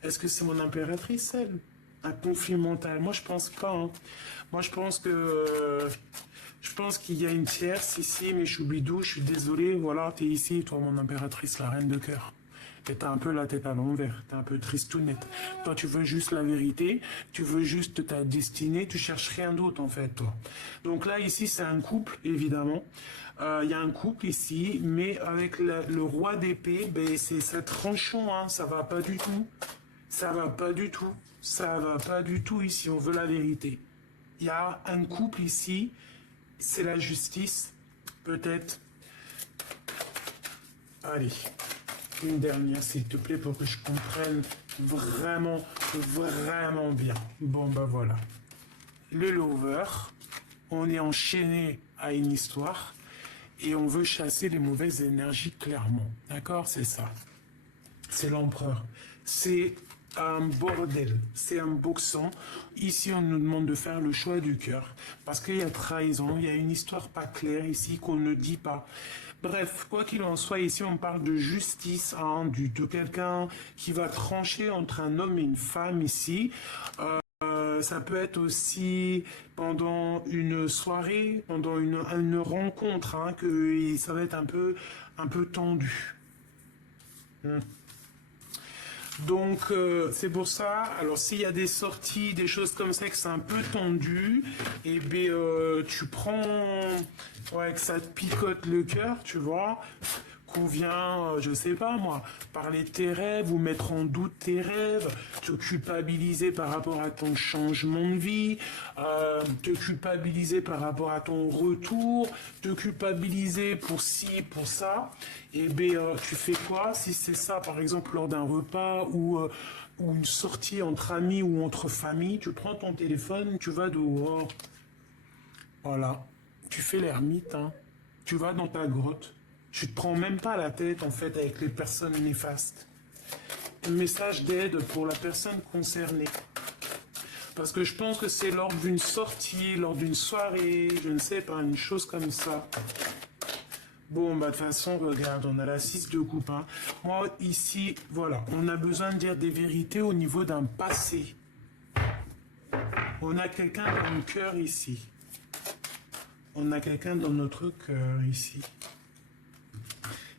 Est-ce que c'est mon impératrice, elle? Un conflit mental? Moi, je pense pas. Hein. Moi, je pense que... je pense qu'il y a une tierce ici, mais Choubidou, je suis désolé. Voilà, t'es ici, toi, mon impératrice, la reine de cœur. Et t'as un peu la tête à l'envers, t'es un peu tristounette. Toi, tu veux juste la vérité, tu veux juste ta destinée, tu cherches rien d'autre, en fait, toi. Donc là, ici, c'est un couple, évidemment. Il y a un couple ici, mais avec le roi d'épée, ben, c'est tranchant, hein, ça va pas du tout. Ça va pas du tout. Ça va pas du tout ici, on veut la vérité. Il y a un couple ici, c'est la justice, peut-être. Allez. Une dernière, s'il te plaît, pour que je comprenne vraiment, vraiment bien. Bon, bah voilà. Le lover, on est enchaîné à une histoire et on veut chasser les mauvaises énergies clairement. D'accord? C'est ça. C'est l'empereur. C'est un bordel. C'est un boxon. Ici, on nous demande de faire le choix du cœur. Parce qu'il y a trahison, il y a une histoire pas claire ici qu'on ne dit pas. Bref, quoi qu'il en soit, ici, on parle de justice, hein, de quelqu'un qui va trancher entre un homme et une femme ici. Ça peut être aussi pendant une soirée, pendant une rencontre, hein, que ça va être un peu tendu. Donc c'est pour ça, alors s'il y a des sorties, des choses comme ça, que c'est un peu tendu, et bien tu prends, ouais, que ça te picote le cœur, tu vois, qu'on vient, je sais pas moi, parler de tes rêves ou mettre en doute tes rêves, te culpabiliser par rapport à ton changement de vie, te culpabiliser par rapport à ton retour, te culpabiliser pour ci, pour ça, et bien tu fais quoi si c'est ça, par exemple lors d'un repas ou une sortie entre amis ou entre familles, tu prends ton téléphone, tu vas dehors, voilà, tu fais l'ermite, hein. Tu vas dans ta grotte. Tu te prends même pas la tête en fait avec les personnes néfastes. Un message d'aide pour la personne concernée. Parce que je pense que c'est lors d'une sortie, lors d'une soirée, je ne sais pas, une chose comme ça. Bon, bah de toute façon, regarde, on a la 6 de coupe, hein. Moi, ici, voilà, on a besoin de dire des vérités au niveau d'un passé. On a quelqu'un dans le cœur ici. On a quelqu'un dans notre cœur ici.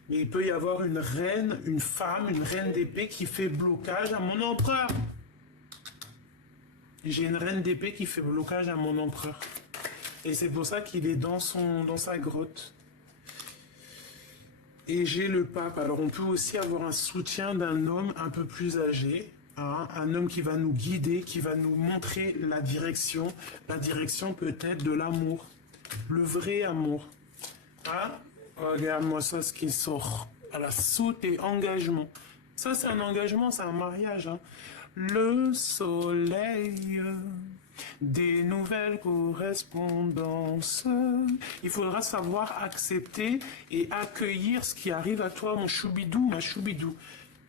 Mais il peut y avoir une reine, une femme, une reine d'épée qui fait blocage à mon empereur. J'ai une reine d'épée qui fait blocage à mon empereur. Et c'est pour ça qu'il est dans sa grotte. Et j'ai le pape. Alors on peut aussi avoir un soutien d'un homme un peu plus âgé. Hein, un homme qui va nous guider, qui va nous montrer la direction peut-être de l'amour. Le vrai amour. Hein? Regarde-moi ça, ce qui sort. À la saute et engagement. Ça, c'est un engagement, c'est un mariage. Hein. Le soleil, des nouvelles correspondances. Il faudra savoir accepter et accueillir ce qui arrive à toi, mon choubidou, ma choubidou.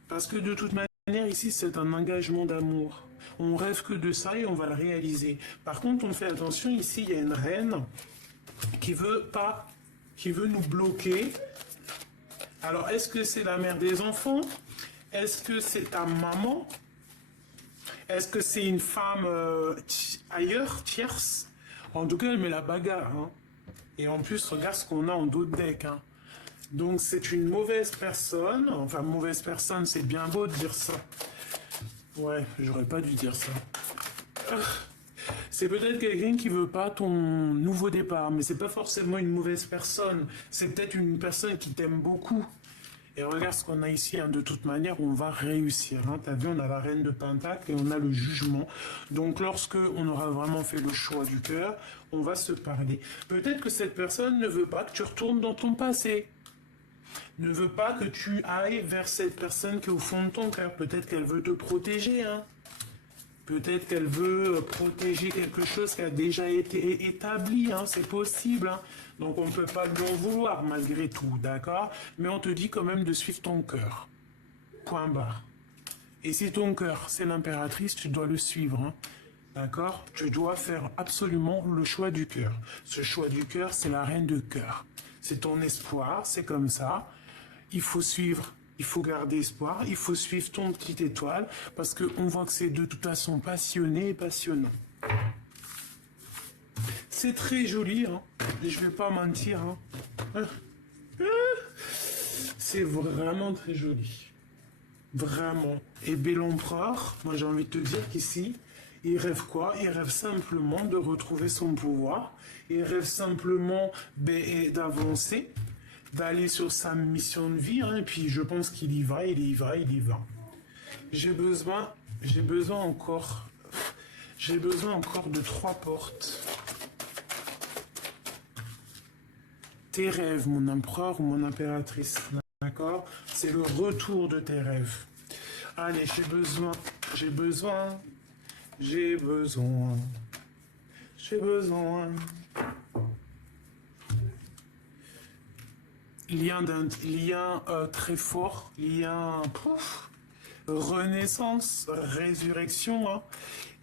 Parce que de toute manière, ici, c'est un engagement d'amour. On rêve que de ça et on va le réaliser. Par contre, on fait attention, ici, il y a une reine qui veut nous bloquer. Alors, est-ce que c'est la mère des enfants? Est-ce que c'est ta maman? Est-ce que c'est une femme ailleurs, tierce? En tout cas, elle met la bagarre. Hein. Et en plus, regarde ce qu'on a en dos de deck. Hein. Donc, c'est une mauvaise personne. Enfin, mauvaise personne, c'est bien beau de dire ça. Ouais, j'aurais pas dû dire ça. C'est peut-être quelqu'un qui veut pas ton nouveau départ, mais c'est pas forcément une mauvaise personne. C'est peut-être une personne qui t'aime beaucoup. Et regarde ce qu'on a ici, hein. De toute manière, on va réussir. Hein. T'as vu, on a la reine de Pentacle et on a le jugement. Donc, lorsque on aura vraiment fait le choix du cœur, on va se parler. Peut-être que cette personne ne veut pas que tu retournes dans ton passé. Ne veut pas que tu ailles vers cette personne qui est au fond de ton cœur. Peut-être qu'elle veut te protéger, hein. Peut-être qu'elle veut protéger quelque chose qui a déjà été établi, hein, c'est possible. Hein. Donc on ne peut pas lui en vouloir malgré tout, d'accord? Mais on te dit quand même de suivre ton cœur. Point barre. Et si ton cœur, c'est l'impératrice, tu dois le suivre. Hein. D'accord? Tu dois faire absolument le choix du cœur. Ce choix du cœur, c'est la reine de cœur. C'est ton espoir, c'est comme ça. Il faut suivre. Il faut garder espoir, il faut suivre ton petite étoile, parce qu'on voit que c'est de toute façon passionné et passionnant. C'est très joli, hein. Je vais pas mentir. Hein. C'est vraiment très joli. Vraiment. Et l'empereur, moi j'ai envie de te dire qu'ici, il rêve quoi? Il rêve simplement de retrouver son pouvoir. Il rêve simplement d'avancer, d'aller sur sa mission de vie, hein, et puis je pense qu'il y va, il y va, il y va. J'ai besoin encore de 3 portes. Tes rêves, mon empereur ou mon impératrice, d'accord? C'est le retour de tes rêves. Allez, j'ai besoin. lien très fort, lien renaissance, résurrection. Hein.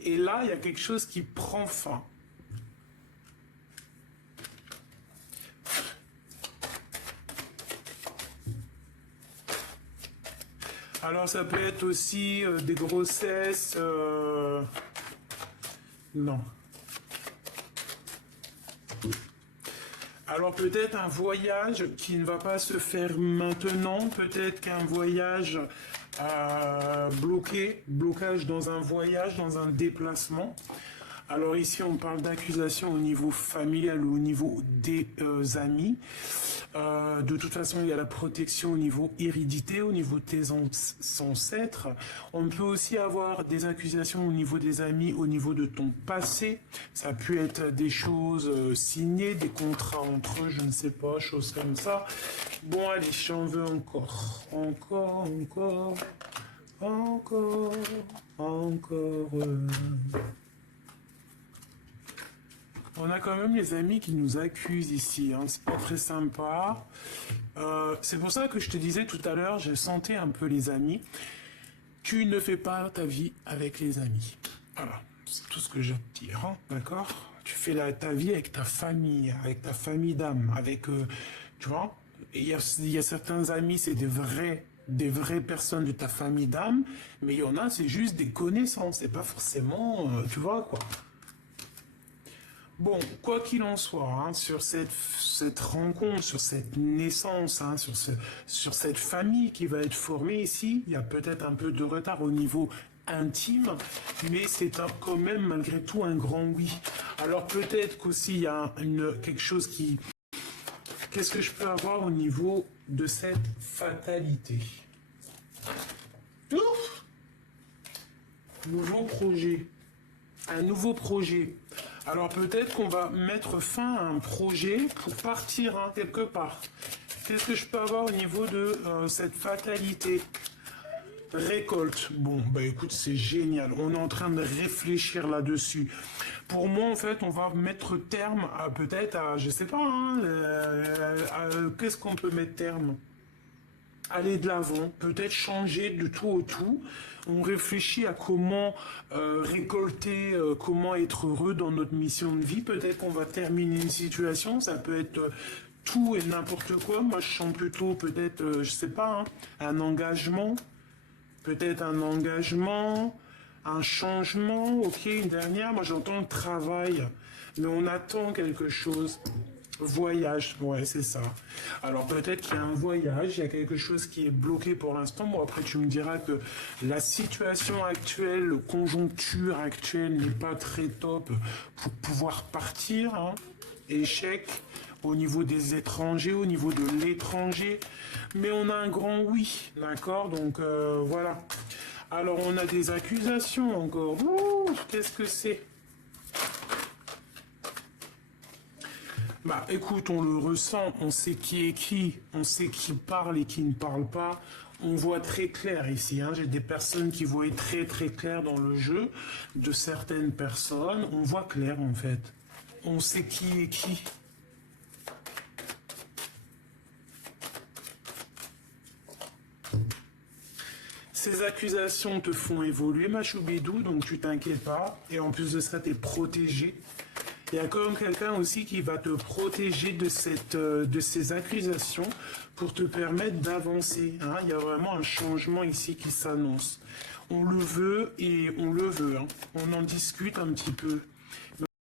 Et là, il y a quelque chose qui prend fin. Alors, ça peut être aussi des grossesses. Non. Alors peut-être un voyage qui ne va pas se faire maintenant, peut-être qu'un voyage blocage dans un voyage, dans un déplacement. Alors ici on parle d'accusation au niveau familial ou au niveau des amis. De toute façon il y a la protection au niveau hérédité, au niveau de tes ancêtres. On peut aussi avoir des accusations au niveau des amis, au niveau de ton passé. Ça peut être des choses signées, des contrats entre eux, je ne sais pas, choses comme ça. Bon allez, j'en veux encore. Encore. On a quand même les amis qui nous accusent ici, hein. C'est pas très sympa. C'est pour ça que je te disais tout à l'heure, j'ai senti un peu les amis. Tu ne fais pas ta vie avec les amis. Voilà, c'est tout ce que je veux te dire, hein, d'accord? Tu fais ta vie avec ta famille d'âme, avec, tu vois? Il y a certains amis, c'est des vraies personnes de ta famille d'âme, mais il y en a, c'est juste des connaissances, c'est pas forcément, tu vois, quoi. Bon, quoi qu'il en soit, hein, sur cette rencontre, sur cette naissance, hein, sur cette famille qui va être formée ici, il y a peut-être un peu de retard au niveau intime, mais c'est quand même malgré tout un grand oui. Alors peut-être qu'aussi il y a quelque chose qui... Qu'est-ce que je peux avoir au niveau de cette fatalité? Ouf! Nouveau projet. Un nouveau projet. Alors peut-être qu'on va mettre fin à un projet pour partir hein, quelque part. Qu'est-ce que je peux avoir au niveau de cette fatalité? Récolte. Bon, bah écoute, c'est génial. On est en train de réfléchir là-dessus. Pour moi, en fait, on va mettre terme à peut-être à, je sais pas, hein, qu'est-ce qu'on peut mettre terme? Aller de l'avant, peut-être changer de tout au tout. On réfléchit à comment récolter, comment être heureux dans notre mission de vie. Peut-être qu'on va terminer une situation, ça peut être tout et n'importe quoi. Moi, je sens plutôt peut-être, je sais pas, hein, un engagement. Peut-être un engagement, un changement. Ok, une dernière, moi j'entends le travail, mais on attend quelque chose. Voyage, ouais, c'est ça. Alors peut-être qu'il y a un voyage, il y a quelque chose qui est bloqué pour l'instant. Bon, après tu me diras que la situation actuelle, la conjoncture actuelle n'est pas très top pour pouvoir partir. Hein. Échec au niveau des étrangers, au niveau de l'étranger. Mais on a un grand oui, d'accord? Donc voilà. Alors on a des accusations encore. Ouh, qu'est-ce que c'est? Bah écoute, on le ressent, on sait qui est qui, on sait qui parle et qui ne parle pas. On voit très clair ici, hein. J'ai des personnes qui voient très très clair dans le jeu, de certaines personnes, on voit clair en fait. On sait qui est qui. Ces accusations te font évoluer, ma choubidou, donc tu t'inquiètes pas. Et en plus de ça, tu es protégé. Il y a quand même quelqu'un aussi qui va te protéger de ces accusations pour te permettre d'avancer. Hein. Il y a vraiment un changement ici qui s'annonce. On le veut et on le veut. Hein. On en discute un petit peu.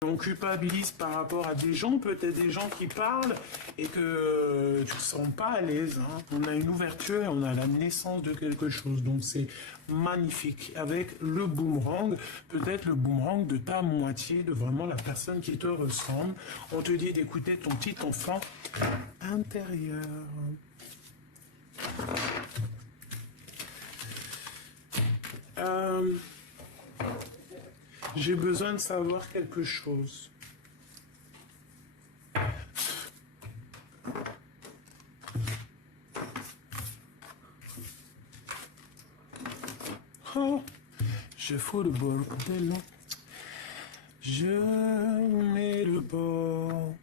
On culpabilise par rapport à des gens, peut-être des gens qui parlent et que tu ne te sens pas à l'aise. Hein. On a une ouverture et on a la naissance de quelque chose. Donc c'est magnifique. Avec le boomerang, peut-être le boomerang de ta moitié, de vraiment la personne qui te ressemble. On te dit d'écouter ton petit enfant intérieur. J'ai besoin de savoir quelque chose. Oh, je fous le bordel. Je mets le bordel.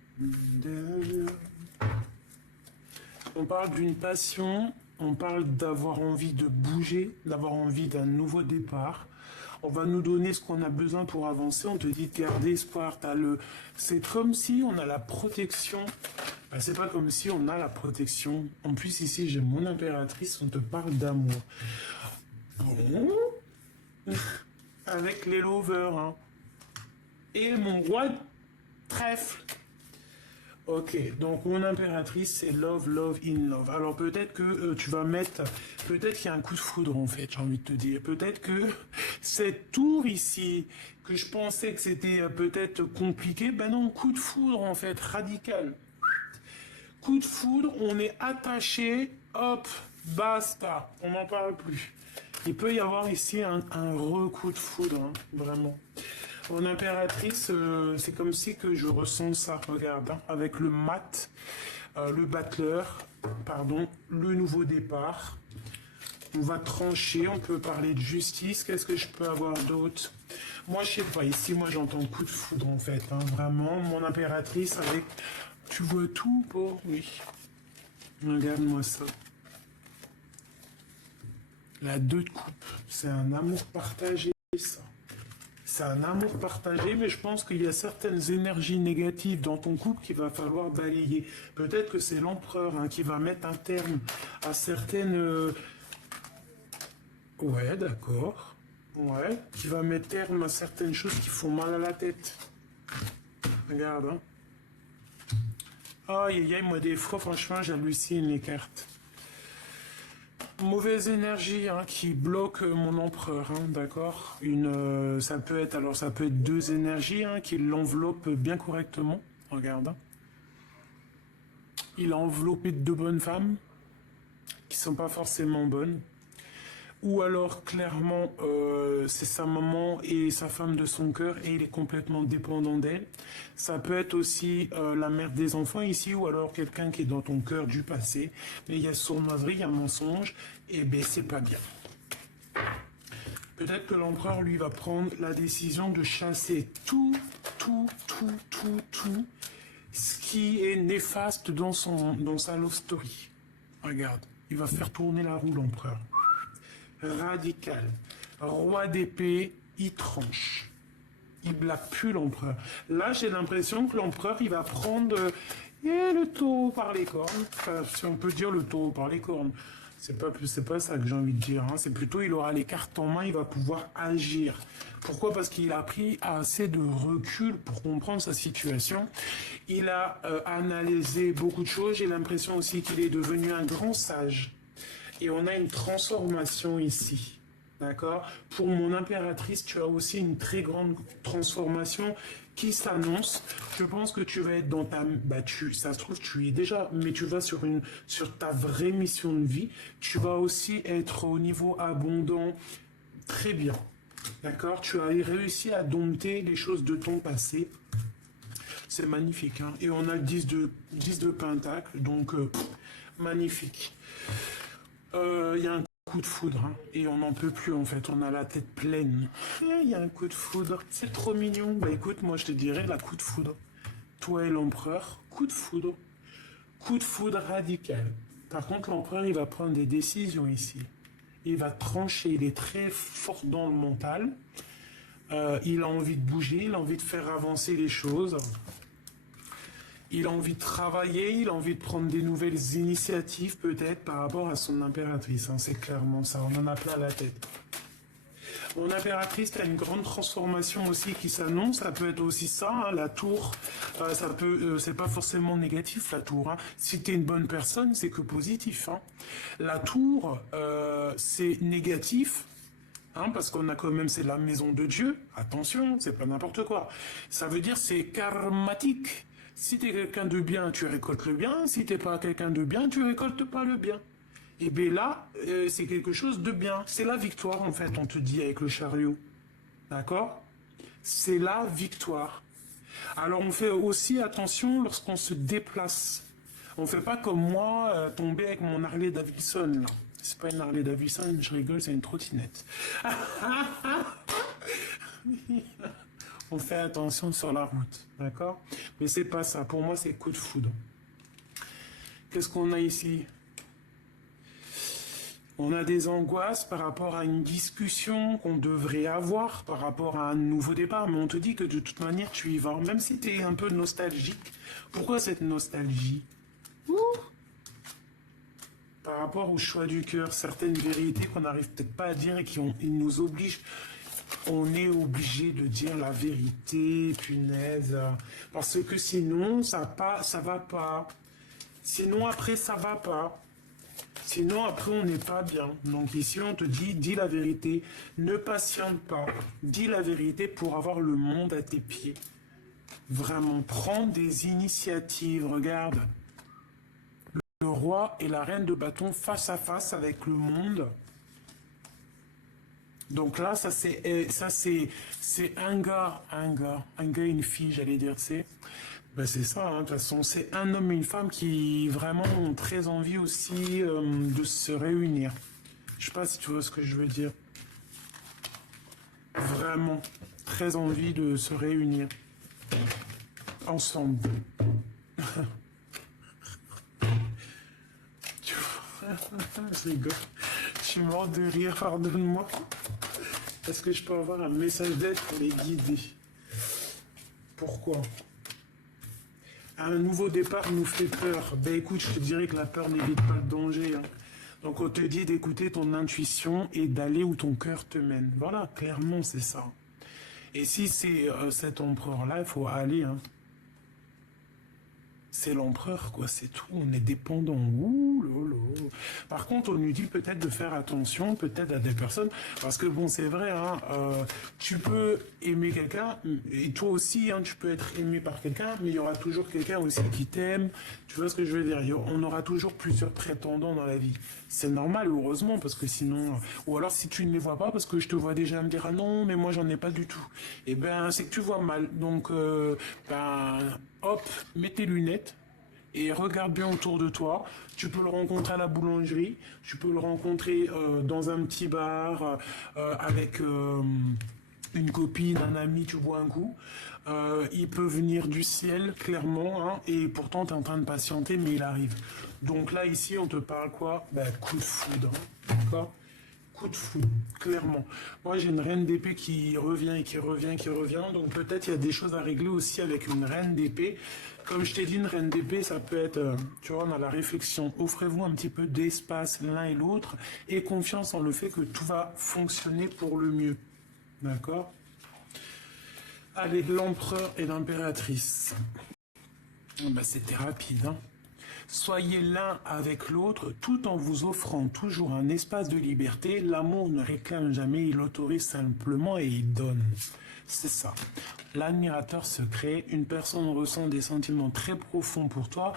On parle d'une passion, on parle d'avoir envie de bouger, d'avoir envie d'un nouveau départ. On va nous donner ce qu'on a besoin pour avancer. On te dit de garder espoir. C'est comme si on a la protection. Ben, c'est pas comme si on a la protection. En plus, ici, j'ai mon impératrice. On te parle d'amour. Bon. Avec les lovers. Hein. Et mon roi de trèfle. Ok, donc mon impératrice, c'est love, love, in love. Alors peut-être que tu vas mettre, peut-être qu'il y a un coup de foudre en fait, j'ai envie de te dire. Peut-être que cette tour ici, que je pensais que c'était peut-être compliqué, ben non, coup de foudre en fait, radical. Coup de foudre, on est attaché, hop, basta, on n'en parle plus. Il peut y avoir ici un re-coup de foudre, hein, vraiment. Mon impératrice, c'est comme si que je ressens ça, regarde, hein, avec le mat, le battleur, pardon, le nouveau départ. On va trancher, on peut parler de justice. Qu'est-ce que je peux avoir d'autre? Moi, je sais pas, ici, moi, j'entends coup de foudre, en fait, hein, vraiment. Mon impératrice avec... Tu vois tout, pour... Oui. Regarde-moi ça. La 2 de coupe, c'est un amour partagé, ça. C'est un amour partagé, mais je pense qu'il y a certaines énergies négatives dans ton couple qu'il va falloir balayer. Peut-être que c'est l'empereur hein, qui va mettre un terme à certaines... Ouais, d'accord. Ouais, qui va mettre terme à certaines choses qui font mal à la tête. Regarde, hein. Aïe, aïe, aïe, moi des fois, franchement, j'hallucine les cartes. Mauvaise énergie hein, qui bloque mon empereur, hein, d'accord. Ça peut être deux énergies hein, qui l'enveloppent bien correctement. Regarde. Hein. Il a enveloppé de 2 bonnes femmes qui sont pas forcément bonnes. Ou alors clairement c'est sa maman et sa femme de son cœur et il est complètement dépendant d'elle. Ça peut être aussi la mère des enfants ici ou alors quelqu'un qui est dans ton cœur du passé. Mais il y a sournoiserie, il y a mensonge et ben c'est pas bien. Peut-être que l'empereur lui va prendre la décision de chasser tout ce qui est néfaste dans sa love story. Regarde, il va faire tourner la roue l'empereur. Radical. Roi d'épée, il tranche. Il blague plus l'empereur. Là, j'ai l'impression que l'empereur, il va prendre le taureau par les cornes. Enfin, si on peut dire le taureau par les cornes. C'est pas ça que j'ai envie de dire. Hein. C'est plutôt, il aura les cartes en main, il va pouvoir agir. Pourquoi? Parce qu'il a pris assez de recul pour comprendre sa situation. Il a analysé beaucoup de choses. J'ai l'impression aussi qu'il est devenu un grand sage. Et on a une transformation ici. D'accord? Pour mon impératrice, tu as aussi une très grande transformation qui s'annonce. Je pense que tu vas être dans ta... ça se trouve, tu y es déjà, mais tu vas sur ta vraie mission de vie. Tu vas aussi être au niveau abondant très bien. D'accord? Tu as réussi à dompter les choses de ton passé. C'est magnifique. Hein? Et on a le 10 de Pentacle, donc magnifique. Il y a un coup de foudre hein, et on n'en peut plus en fait, on a la tête pleine. Il y a un coup de foudre, c'est trop mignon. Bah écoute, moi je te dirais la coup de foudre. Toi et l'empereur, coup de foudre radical. Par contre, l'empereur il va prendre des décisions ici. Il va trancher, il est très fort dans le mental. Il a envie de bouger, il a envie de faire avancer les choses. Il a envie de travailler, il a envie de prendre des nouvelles initiatives peut-être par rapport à son impératrice. Hein, c'est clairement ça, on en a plein la tête. Mon impératrice a une grande transformation aussi qui s'annonce. Ça peut être aussi ça, hein, la tour. C'est pas forcément négatif la tour. Hein. Si tu es une bonne personne, c'est que positif. Hein. La tour, c'est négatif. Hein, parce qu'on a quand même, c'est la maison de Dieu. Attention, c'est pas n'importe quoi. Ça veut dire c'est karmatique. Si tu es quelqu'un de bien, tu récoltes le bien. Si tu n'es pas quelqu'un de bien, tu récoltes pas le bien. Et bien là, c'est quelque chose de bien. C'est la victoire, en fait, on te dit avec le chariot. D'accord? C'est la victoire. Alors, on fait aussi attention lorsqu'on se déplace. On ne fait pas comme moi, tomber avec mon Harley Davidson, là. C'est pas une Harley Davidson, je rigole, c'est une trottinette. On fait attention sur la route, d'accord? Mais c'est pas ça. Pour moi, c'est coup de foudre. Qu'est-ce qu'on a ici? On a des angoisses par rapport à une discussion qu'on devrait avoir par rapport à un nouveau départ, mais on te dit que de toute manière tu y vas, même si tu es un peu nostalgique. Pourquoi cette nostalgie? Ouh, par rapport au choix du cœur, certaines vérités qu'on n'arrive peut-être pas à dire et ils nous obligent. On est obligé de dire la vérité, punaise, parce que sinon ça va pas. Sinon après ça va pas. Sinon, après, on n'est pas bien. Donc ici, on te dit, dis la vérité, ne patiente pas. Dis la vérité pour avoir le monde à tes pieds. Vraiment, prends des initiatives. Regarde, le roi et la reine de bâton face à face avec le monde. Donc là, c'est un gars et une fille, j'allais dire, ben c'est ça, hein, de toute façon, c'est un homme et une femme qui vraiment ont très envie aussi de se réunir. Je sais pas si tu vois ce que je veux dire. Vraiment, très envie de se réunir ensemble. Je rigole. Je suis mort de rire, pardonne-moi. Est-ce que je peux avoir un message d'aide pour les guider? Pourquoi? Un nouveau départ nous fait peur. Ben écoute, je te dirais que la peur n'évite pas le danger. Hein. Donc on te dit d'écouter ton intuition et d'aller où ton cœur te mène. Voilà, clairement c'est ça. Et si c'est cet empereur-là, il faut aller. Hein. C'est l'empereur, quoi, c'est tout. On est dépendant. Ouh, lolo. Par contre, on nous dit peut-être de faire attention, peut-être à des personnes, parce que bon, c'est vrai, hein, tu peux aimer quelqu'un, et toi aussi, hein, tu peux être aimé par quelqu'un, mais il y aura toujours quelqu'un aussi qui t'aime. Tu vois ce que je veux dire? On aura toujours plusieurs prétendants dans la vie. C'est normal, heureusement, parce que sinon, ou alors si tu ne les vois pas, parce que je te vois déjà me dire, ah non, mais moi j'en ai pas du tout. Eh ben, c'est que tu vois mal. Donc, ben, hop, mets tes lunettes et regarde bien autour de toi. Tu peux le rencontrer à la boulangerie, tu peux le rencontrer dans un petit bar avec une copine, un ami, tu bois un coup. Il peut venir du ciel, clairement, hein, et pourtant tu es en train de patienter, mais il arrive. Donc là, ici, on te parle quoi? Ben, coup de foudre, hein, d'accord? Coup de foudre, clairement. Moi, j'ai une reine d'épée qui revient et qui revient, qui revient. Donc peut-être il y a des choses à régler aussi avec une reine d'épée. Comme je t'ai dit, une reine d'épée, ça peut être, tu vois, dans la réflexion. Offrez-vous un petit peu d'espace l'un et l'autre et confiance en le fait que tout va fonctionner pour le mieux. D'accord? Allez, l'empereur et l'impératrice. Ben, c'était rapide, hein. Soyez l'un avec l'autre tout en vous offrant toujours un espace de liberté. L'amour ne réclame jamais, il autorise simplement et il donne. C'est ça. L'admirateur secret, une personne ressent des sentiments très profonds pour toi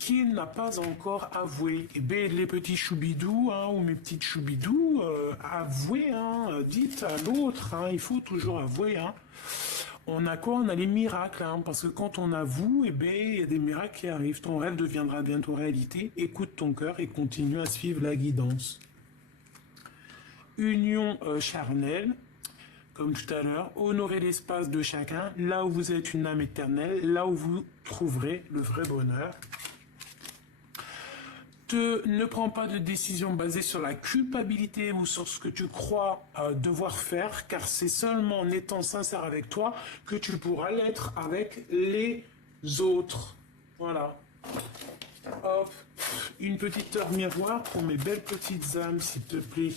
qu'il n'a pas encore avoué. Et bien, les petits choubidous, hein, ou mes petites choubidous, avouez, hein, dites à l'autre, hein, il faut toujours avouer, hein. On a quoi? On a les miracles, hein, parce que quand on avoue, eh bien, il y a des miracles qui arrivent. Ton rêve deviendra bientôt réalité. Écoute ton cœur et continue à suivre la guidance. Union charnelle, comme tout à l'heure. Honorez l'espace de chacun, là où vous êtes une âme éternelle, là où vous trouverez le vrai bonheur. Ne prends pas de décision basée sur la culpabilité ou sur ce que tu crois devoir faire, car c'est seulement en étant sincère avec toi que tu pourras l'être avec les autres. Voilà. Hop, une petite heure miroir pour mes belles petites âmes, s'il te plaît.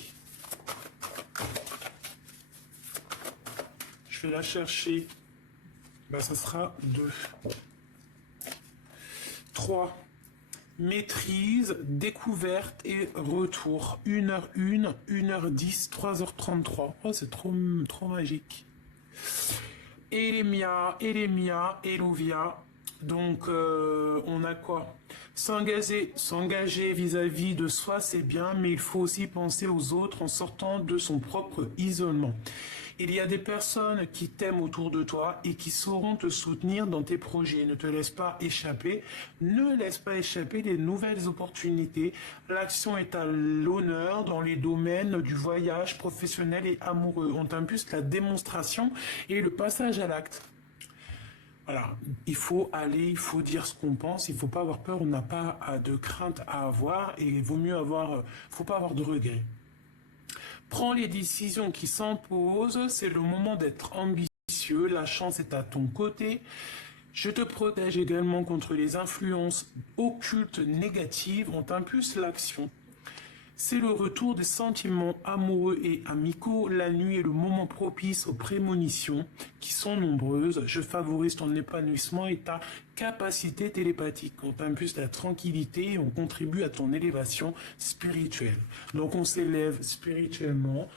Je vais la chercher. Ben, ça sera 2. 3. Maîtrise, découverte et retour. 1h01, 1h10, 3h33. Oh, c'est trop magique. Elémia, Elovia. Donc, on a quoi? S'engager vis-à-vis de soi, c'est bien, mais il faut aussi penser aux autres en sortant de son propre isolement. Il y a des personnes qui t'aiment autour de toi et qui sauront te soutenir dans tes projets. Ne te laisse pas échapper. Ne laisse pas échapper les nouvelles opportunités. L'action est à l'honneur dans les domaines du voyage professionnel et amoureux. On t'impulse la démonstration et le passage à l'acte. Voilà, il faut aller, il faut dire ce qu'on pense, il faut pas avoir peur, on n'a pas de crainte à avoir et il vaut mieux avoir, faut pas avoir de regrets. Prends les décisions qui s'imposent, c'est le moment d'être ambitieux, la chance est à ton côté. Je te protège également contre les influences occultes négatives, on t'impulse l'action. C'est le retour des sentiments amoureux et amicaux. La nuit est le moment propice aux prémonitions qui sont nombreuses. Je favorise ton épanouissement et ta capacité télépathique. On t'impulse la tranquillité et on contribue à ton élévation spirituelle. Donc on s'élève spirituellement,